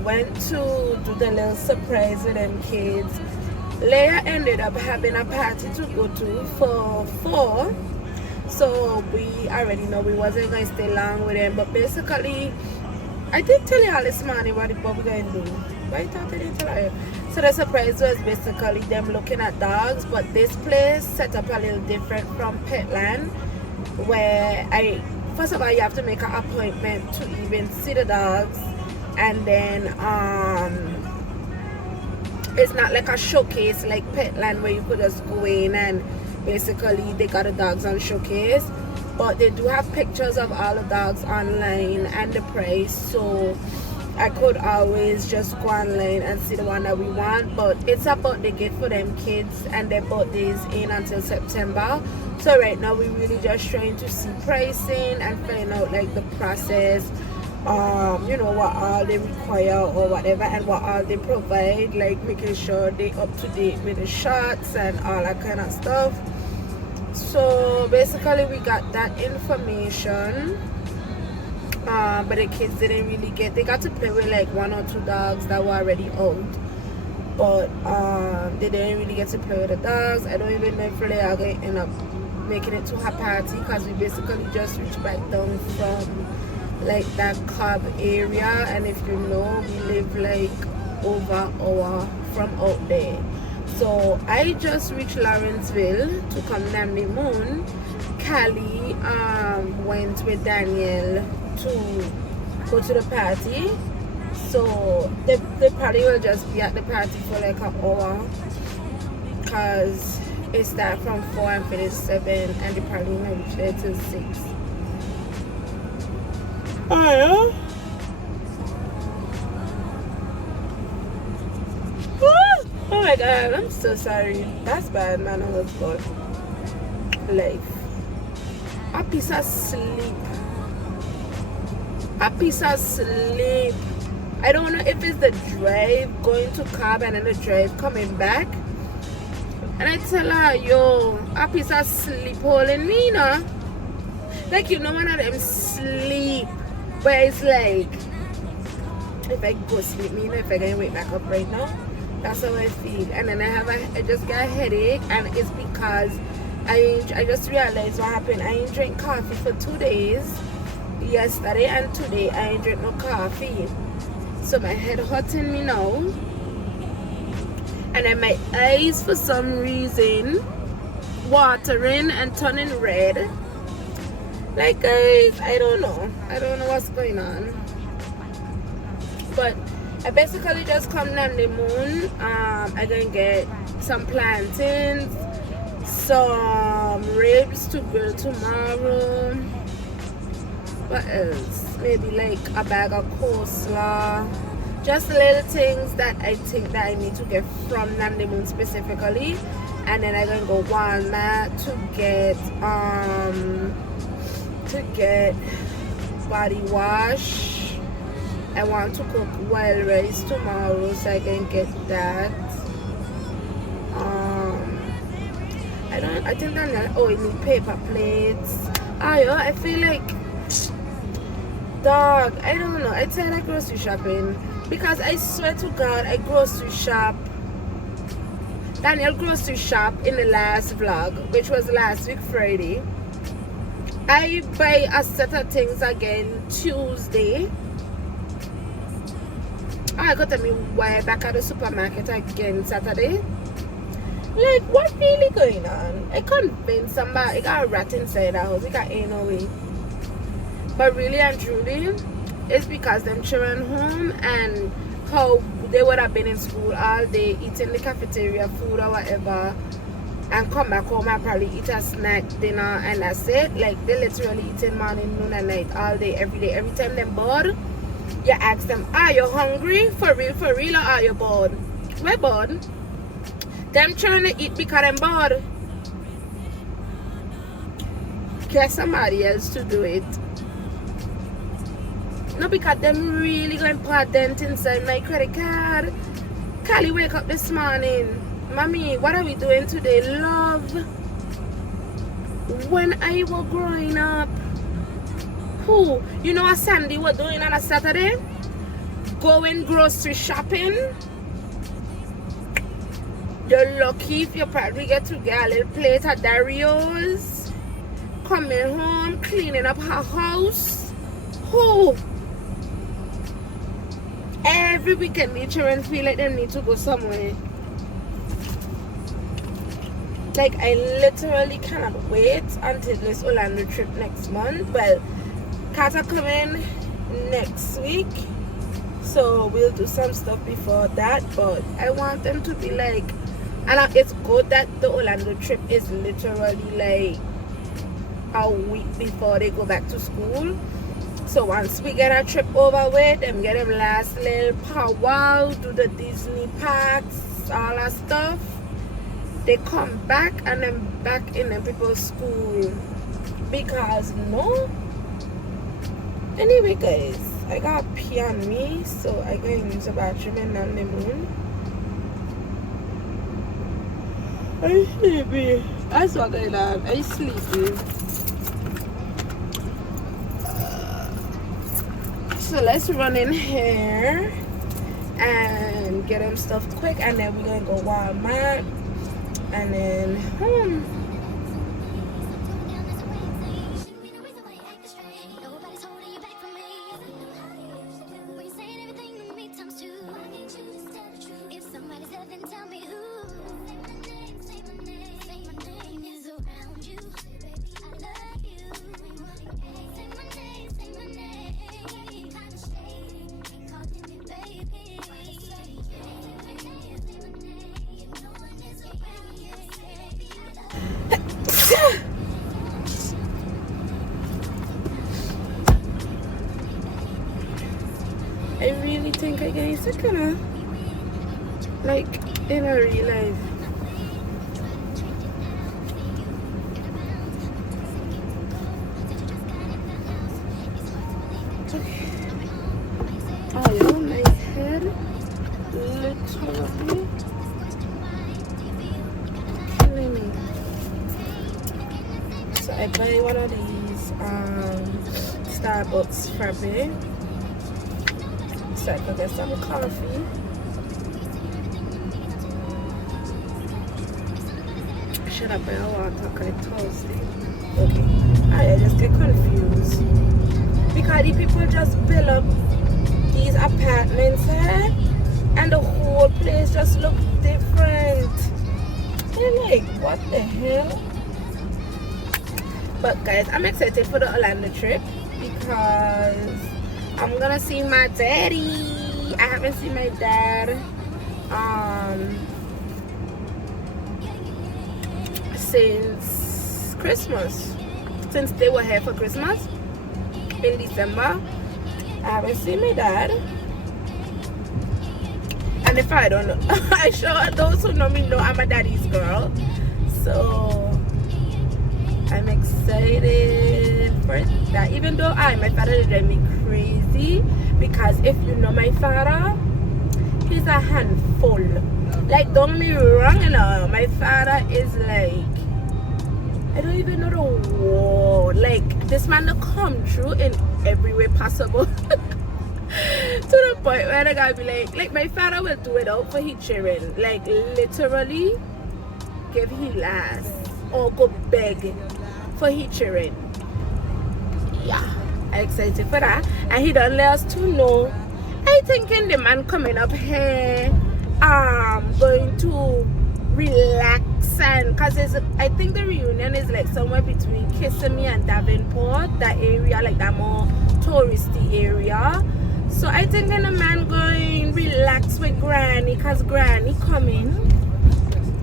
Went to do the little surprise with them kids. Leia ended up having a party to go to for 4, so we already know we wasn't going to stay long with them. But basically, I did tell you all this morning what we're going to do. But I thought I didn't tell you. So the surprise was basically them looking at dogs, but this place set up a little different from Petland, where first of all you have to make an appointment to even see the dogs, and then it's not like a showcase like Petland where you could just go in and basically they got the dogs on showcase, but they do have pictures of all the dogs online and the price, so I could always just go online and see the one that we want. But it's a birthday gift for them kids and their birthdays in until September, so right now we're really just trying to see pricing and find out like the process, you know, what all they require or whatever, and what all they provide, like making sure they up to date with the shots and all that kind of stuff. So basically we got that information, but the kids didn't really they got to play with like 1 or 2 dogs that were already out, but they didn't really get to play with the dogs. I don't even know if they are going to end up making it to her party, because we basically just reached back down from like that Cobb area, and if you know, we live like over an hour from out there. So I just reached Lawrenceville to come down the moon. Callie went with Daniel to go to the party, so the party will just be at the party for like an hour, because it starts from 4 and finish 7, and the party will reach there till 6. Oh yeah. Oh my god, I'm so sorry. That's bad, man. Oh god. Life. A piece of sleep. A piece of sleep. I don't know if it's the drive going to Cobb and then the drive coming back. And I tell her, yo, a piece of sleep holding me, you know? Like, you know, one of them sleep where it's like if I go sleep, me, if I can wake back up right now. That's how I feel. And then I just get a headache, and it's because I just realized what happened. I ain't drink coffee for 2 days. Yesterday and today I ain't drink no coffee. So my head hurting me now. And then my eyes for some reason watering and turning red. Like guys, I don't know what's going on. But I basically just come down the moon. I gonna get some plantains, some ribs to grill tomorrow. What else? Maybe like a bag of coleslaw. Just little things that I think that I need to get from Nandi Moon specifically. And then I'm gonna go Walmart to get body wash. I want to cook wild rice tomorrow, so I can get that. I think that I need paper plates. I feel like, dog, I don't know. I tried that grocery shopping because I swear to God, I grocery shop. Daniel grocery shop in the last vlog, which was last week Friday. I buy a set of things again Tuesday. I got to me why back at the supermarket again Saturday. Like, what really going on? I convinced somebody. I got a rat inside the house. We got ain't no way. But really and truly, it's because them children home and how they would have been in school all day eating the cafeteria food or whatever, and come back home and probably eat a snack, dinner, and that's it. Like, they literally eating morning, noon, and night all day, every day. Every time they're bored, you ask them, are you hungry? For real, or are you bored? We're bored. Them trying to eat because I'm bored. Get somebody else to do it. No, because them really going to put a dent inside my credit card. Callie wake up this morning. Mommy, what are we doing today? Love. When I was growing up, who? You know what Sandy was doing on a Saturday? Going grocery shopping. You're lucky if you probably get to get a little plate of Dario's. Coming home, cleaning up her house. Who? Every weekend the children feel like they need to go somewhere. Like, I literally cannot wait until this Orlando trip next month. Well, Carter coming next week, so we'll do some stuff before that. But I want them to be like, and it's good that the Orlando trip is literally like a week before they go back to school. So once we get our trip over with, them get them last little powwow, do the Disney parks, all that stuff. They come back and then back in them people's school. Because no. Anyway guys, I got pee on me, so I can use the bathroom and on the moon. I'm sleepy. That's what I love. I'm sleepy. So let's run in here and get them stuff quick, and then we're gonna go Walmart and then home. I really think I get sick of like in a real life. Okay. Oh, you know, my head literally killing me. So I buy one of these Starbucks frappe. So so I could get some coffee. Should I buy a water because it's Thursday? Okay. I just get confused. Because the people just build up these apartments here, and the whole place just look different. And like, what the hell? But guys, I'm excited for the Orlando trip because I'm gonna see my daddy. I haven't seen my dad since Christmas, since they were here for Christmas in December. I haven't seen my dad, and if I don't know, I sure those who know me know I'm a daddy's girl, so I'm excited for that. Even though my father drive me crazy, because if you know my father, he's a handful. Like, don't get me wrong, you know, my father is like, I don't even know the word. Like, this man to come through in every way possible. To the point where the guy be like my father will do it out for his children. Like, literally give he last or go beg for his children. Yeah, I'm excited for that. And he done let us to know. I thinking the man coming up here going to relax, and cause I think the reunion is like somewhere between Kissimmee and Davenport, that area, like that more touristy area. So I think the man going relax with Granny, cause Granny coming.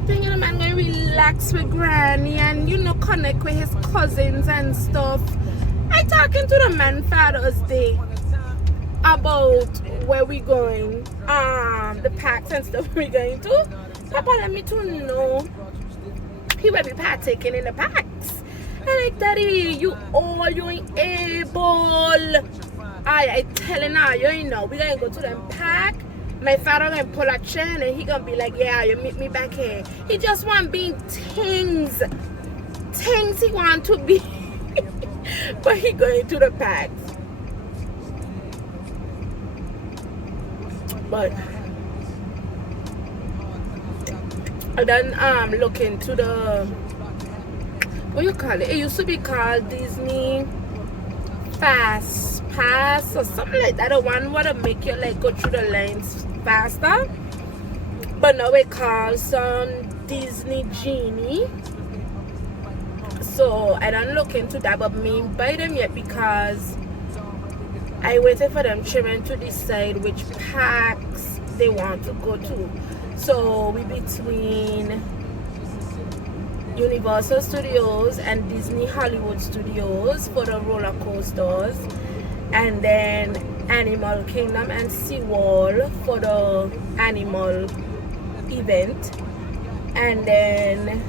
Thinking the man going relax with Granny and, you know, connect with his cousins and stuff. I talking to the man Father's Day about where we going, the parks and stuff we going to. Papa let me to know he will be partaking in the parks. I like, Daddy, you ain't able. I telling her, you know, we gonna go to the park. My father gonna pull a chair and he gonna be like, yeah, you meet me back here. He just want being things he want to be. But he going to the parks. But I then look into the, what you call it? It used to be called Disney Fast Pass or something like that. The one where to make you like go through the lines faster. But now it calls some Disney Genie. So I don't look into that, but me buy them yet because I waited for them children to decide which parks they want to go to. So we between Universal Studios and Disney Hollywood Studios for the roller coasters, and then Animal Kingdom and SeaWorld for the animal event, and then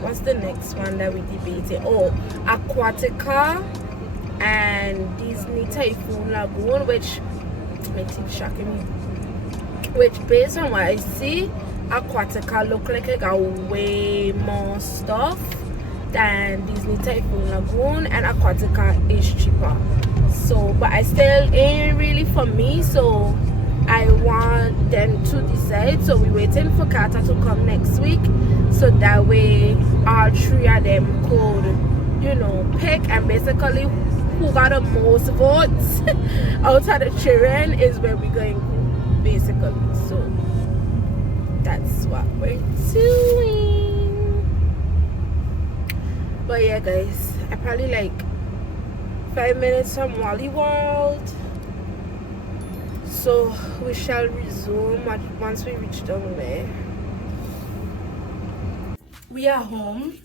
what's the next one that we debated? Oh, Aquatica and Disney Typhoon Lagoon, which makes it shocking me. Which, based on what I see, Aquatica look like it got way more stuff than Disney Typhoon Lagoon, and Aquatica is cheaper. So, but I still ain't really for me, so I want them to decide. So we're waiting for Carter to come next week, so that way all three of them could, you know, pick, and basically who got the most votes out of the children is where we're going to, basically. So that's what we're doing. But yeah, guys, I probably like 5 minutes from Wally World, so we shall resume once we reach down there. We are home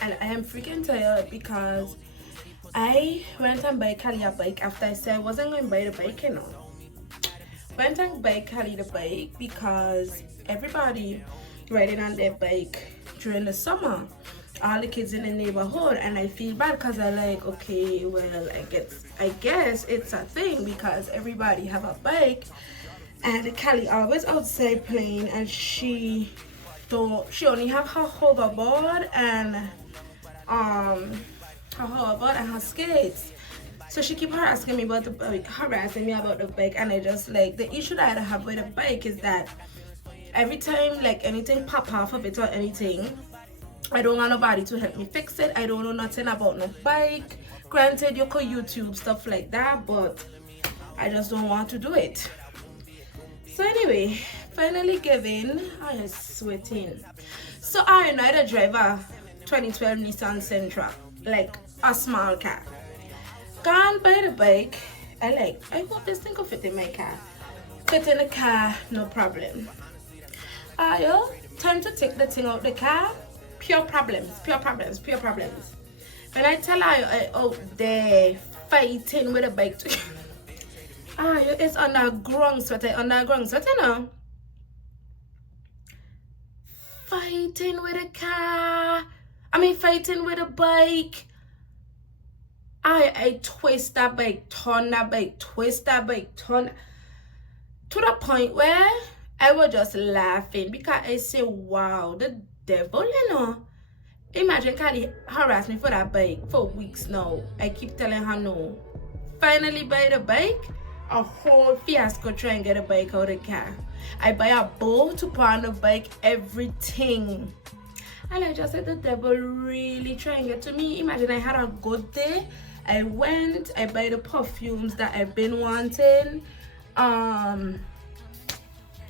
and I am freaking tired because I went and buy Callie a bike after I said I wasn't going to buy the bike, you know. Went and buy Callie the bike because everybody riding on their bike during the summer, all the kids in the neighborhood, and I feel bad because I like, okay, well, I guess it's a thing because everybody have a bike, and Callie always outside playing, and she only have her hoverboard and her skates. So she keep harassing me about the bike, and I just like, the issue that I have with the bike is that every time like anything pop off of it or anything, I don't want nobody to help me fix it. I don't know nothing about no bike. Granted, you could YouTube stuff like that, but I just don't want to do it. So anyway, finally giving. I am sweating. So I know the driver 2012 Nissan Sentra, like a small car. Gone by the bike. I hope this thing will fit in my car. Fit in the car, no problem. Yo, time to take the thing out the car. Pure problems. When I tell her I out there fighting with a bike too. It's underground sweater now. Fighting with a car. Fighting with a bike. I twist that bike, turn that bike, twist that bike, turn. To the point where I was just laughing because I say, wow, the devil, you know. Imagine Kali harassed me for that bike for weeks now. I keep telling her no. Finally buy the bike, a whole fiasco trying to get a bike out of the car. I buy a bow to put on the bike, everything. And I just said the devil really trying to get to me. Imagine I had a good day. I went, I buy the perfumes that I've been wanting. I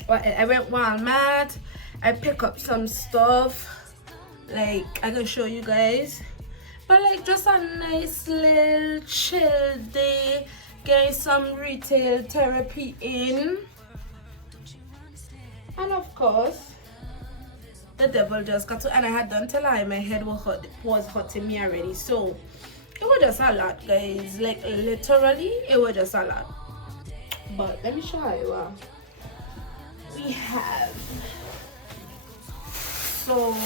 went Walmart. I pick up some stuff. Like I can show you guys. But like just a nice little chill day. Get some retail therapy in. And of course, the devil just got to, and I had done tell her my head was hurting me already. So it was just a lot, guys. Like literally, it was just a lot. But let me show you what we have. So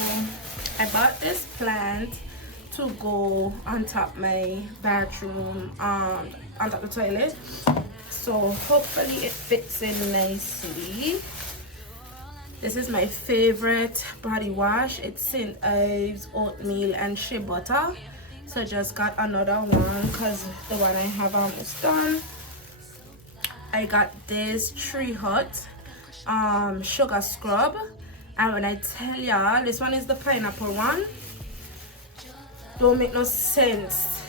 I bought this plant to go on top my bathroom, on top the toilet. So hopefully it fits in nicely. This is my favorite body wash. It's St. Ives oatmeal and shea butter. So I just got another one because the one I have almost done. I got this Tree Hut sugar scrub, and when I tell y'all, this one is the pineapple one. Don't make no sense.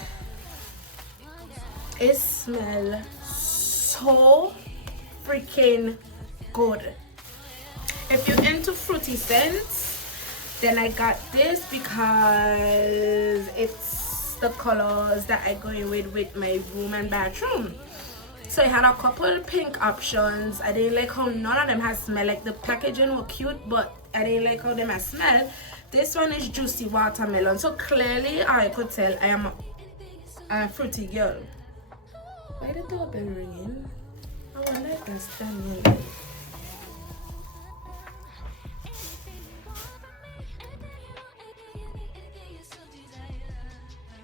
It smells so freaking good. If you're into fruity scents, then I got this because it's the colors that I go in with my room and bathroom. So I had a couple pink options. I didn't like how none of them had smell. Like the packaging were cute, but I didn't like how them had smell. This one is juicy watermelon. So clearly I could tell I am a fruity girl. Why the doorbell ringing? I wonder if that's Daniel.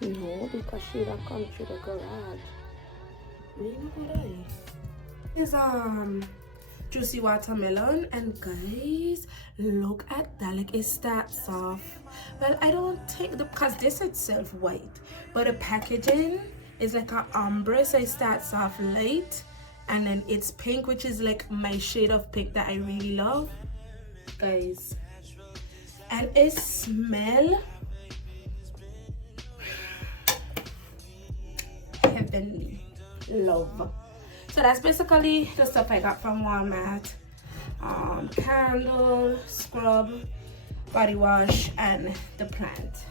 No, because she don't come through the garage. You know what I is juicy watermelon, and guys, look at that. Like it starts off. Well, I don't think because this itself white, but the packaging is like an ombre, so it starts off light, and then it's pink, which is like my shade of pink that I really love, guys. And it smells heavenly. Love. So that's basically the stuff I got from Walmart. Candle, scrub, body wash, and the plant.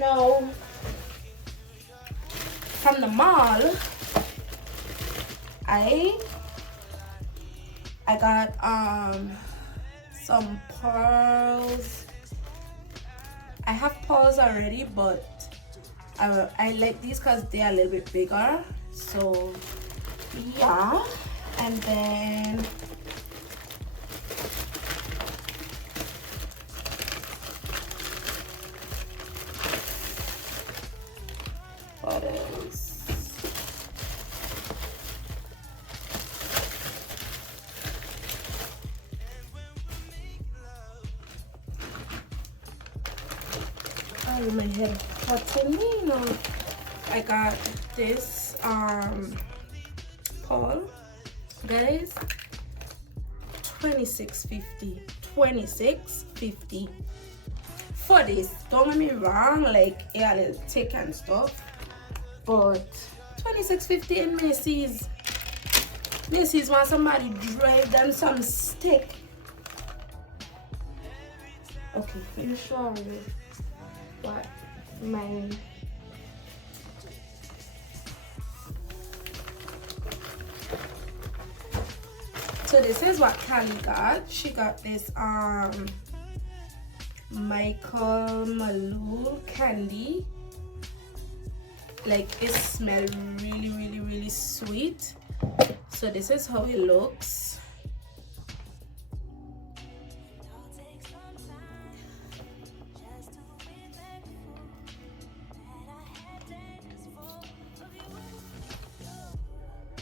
Now from the mall, I got some pearls. I have pearls already, but I like these because they are a little bit bigger. So yeah, and then what else? Oh, my head hurting me now. I got this Paul, guys, $26.50 for this. Don't get me wrong, like yeah, a little thick and stuff, but $26.50 in Macy's. Macy's want somebody drive them some stick. Okay, let me show you what my so this is what Callie got. She got this Michael Malou candy. Like it smells really sweet. So this is how it looks.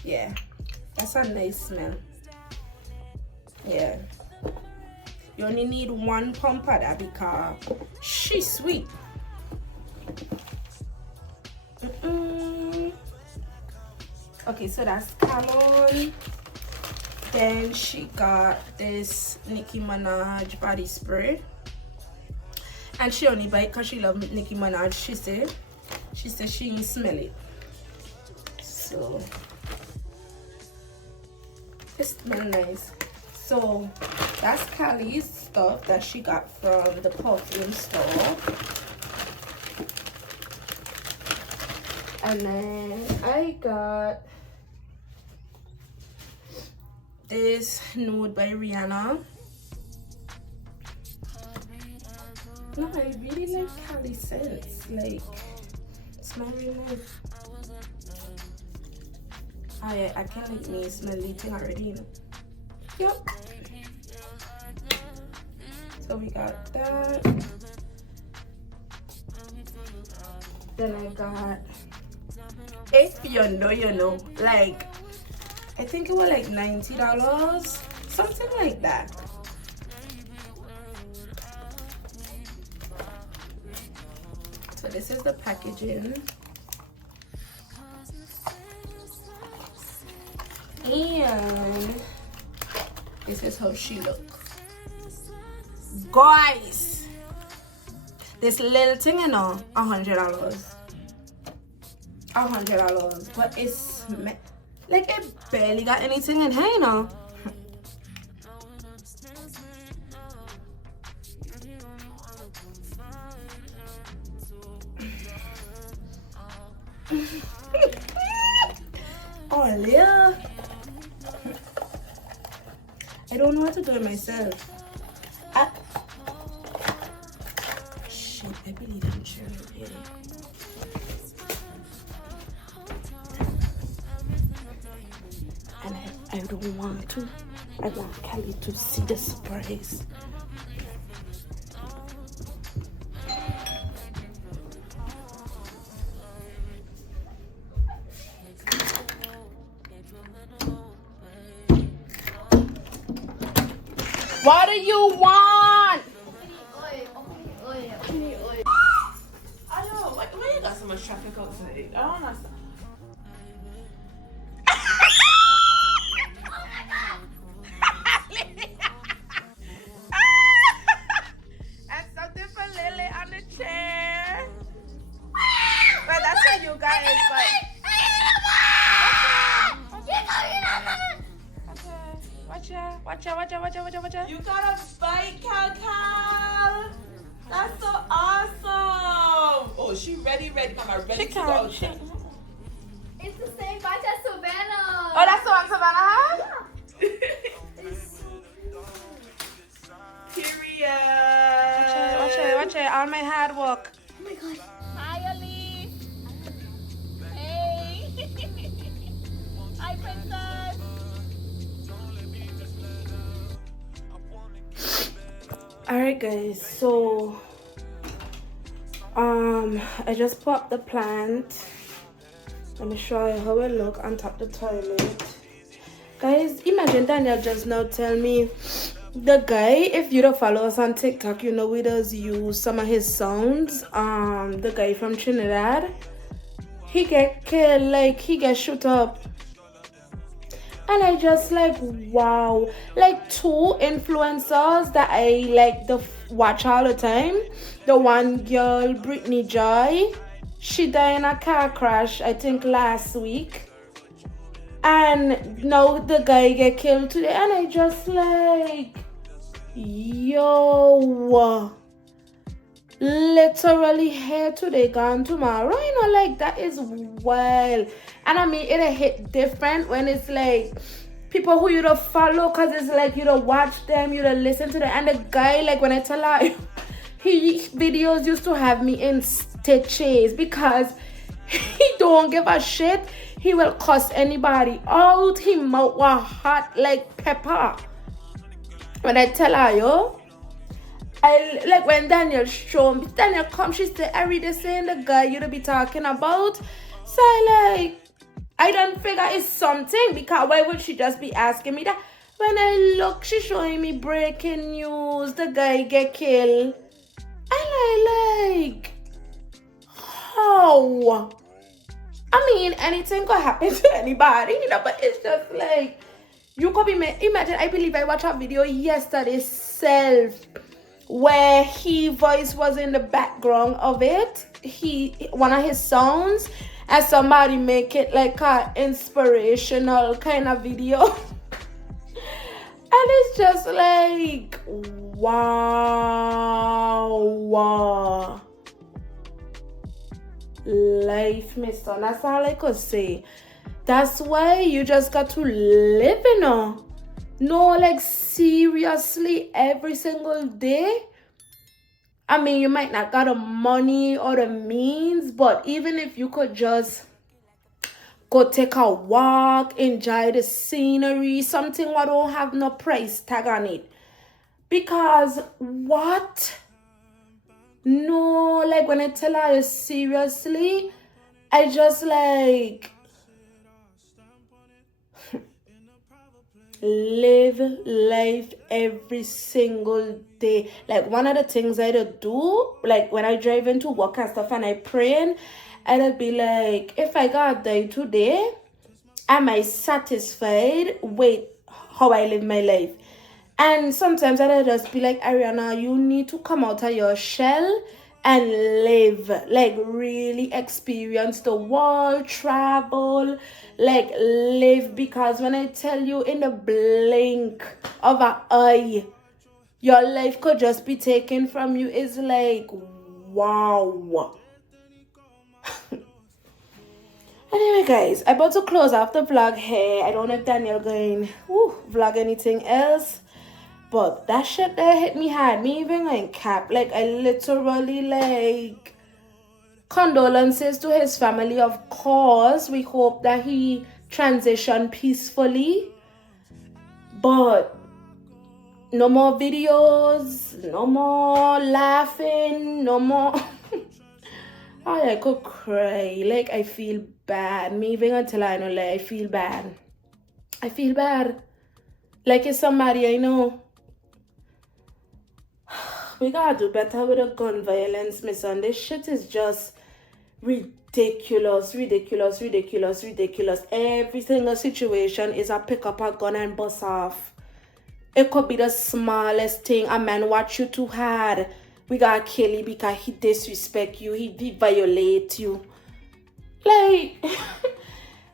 Yeah, that's a nice smell. Yeah, you only need 1 pump of that because she's sweet. Okay, so that's cologne. Then she got this Nicki Minaj body spray, and she only buy it because she loves Nicki Minaj. She said she didn't smell it, so it smells nice. So that's Callie's stuff that she got from the perfume store. And then I got this nude by Rihanna. No, I really like Callie's scents. Like, it smells really nice. I can't like me smell the thing already, you know. Yep. So we got that. Then I got, if you know, you know, like I think it was like $90, something like that. So this is the packaging. And this is how she looks. Guys, this little thing, you know, $100. $100, but it's like it barely got anything in here, you know. Oh yeah, I don't know how to do it myself. Shit, I believe I'm sure I did it. And I don't want to. I want Kelly to see the surprise. What do you want? I know. Why you got so much traffic outside? I don't understand. And something for Lily on the chair. But that's for you guys. But watch out. You got a bite, Cal. That's so awesome. Oh, she ready. Come on, ready to go outside. It's the same batch as Savannah. Oh, that's the one Savannah has? Period. Watch it. All my hard work. Oh my god. Hi, Elise. Hey. Hi, princess. Alright guys, so I just popped the plant. Let me show you how it look on top of the toilet. Guys, imagine Daniel just now tell me the guy, if you don't follow us on TikTok, you know we does use some of his sounds. The guy from Trinidad, he get killed, like he get shoot up. And I just like, wow. Like 2 influencers that I like watch all the time. The one girl, Brittany Joy, she died in a car crash, I think last week. And now the guy get killed today. And I just like, yo, literally here today, gone tomorrow. You know, like that is wild. And I mean, it hit different when it's like people who you don't follow, because it's like you don't watch them, you don't listen to them. And the guy, like when I tell her, videos used to have me in stitches because he don't give a shit. He will cuss anybody out. He mouth was hot like pepper. When I tell her, yo, I like when Daniel show me, Daniel come, she said, I read the same the guy you be talking about. So I don't figure it's something, because why would she just be asking me that? When I look, she showing me breaking news, the guy get killed. And I like, how? I mean, anything could happen to anybody, you know, but it's just like, you could be, imagine, I believe I watched a video yesterday where his voice was in the background of it. One of his songs, and somebody make it like a inspirational kind of video. And it's just like, wow. Life, mister. That's all I could say. That's why you just got to live, you know. No, like seriously, every single day. I mean, you might not got the money or the means, but even if you could just go take a walk, enjoy the scenery, something that don't have no price tag on it. Because what? No, like when I tell her seriously, I just like live life every single day. Like one of the things I do, like when I drive into work and stuff and I pray, I'd be like, if I got die today, am I satisfied with how I live my life? And sometimes I'd just be like, Ariana, you need to come out of your shell and live, like really experience the world, travel, like live. Because when I tell you, in the blink of an eye, your life could just be taken from you. It's like, wow. Anyway, guys, I'm about to close off the vlog here. I don't know if Daniel going vlog anything else. But that shit there hit me hard. Me even going cap. Like, I literally, like, condolences to his family, of course. We hope that he transitioned peacefully. But no more videos. No more laughing. No more. I could cry. Like, I feel bad. Me even until I know, like, I feel bad. I feel bad. Like, it's somebody I know. We gotta do better with the gun violence, miss. And this shit is just ridiculous. Every single situation is a pick up a gun and bust off. It could be the smallest thing. A man watch you too hard. We gotta kill you because he disrespect you. He violate you. Like,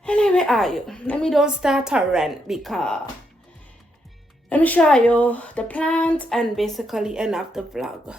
anyway, are you? Let me don't start a rant because let me show you the plans and basically end of the vlog.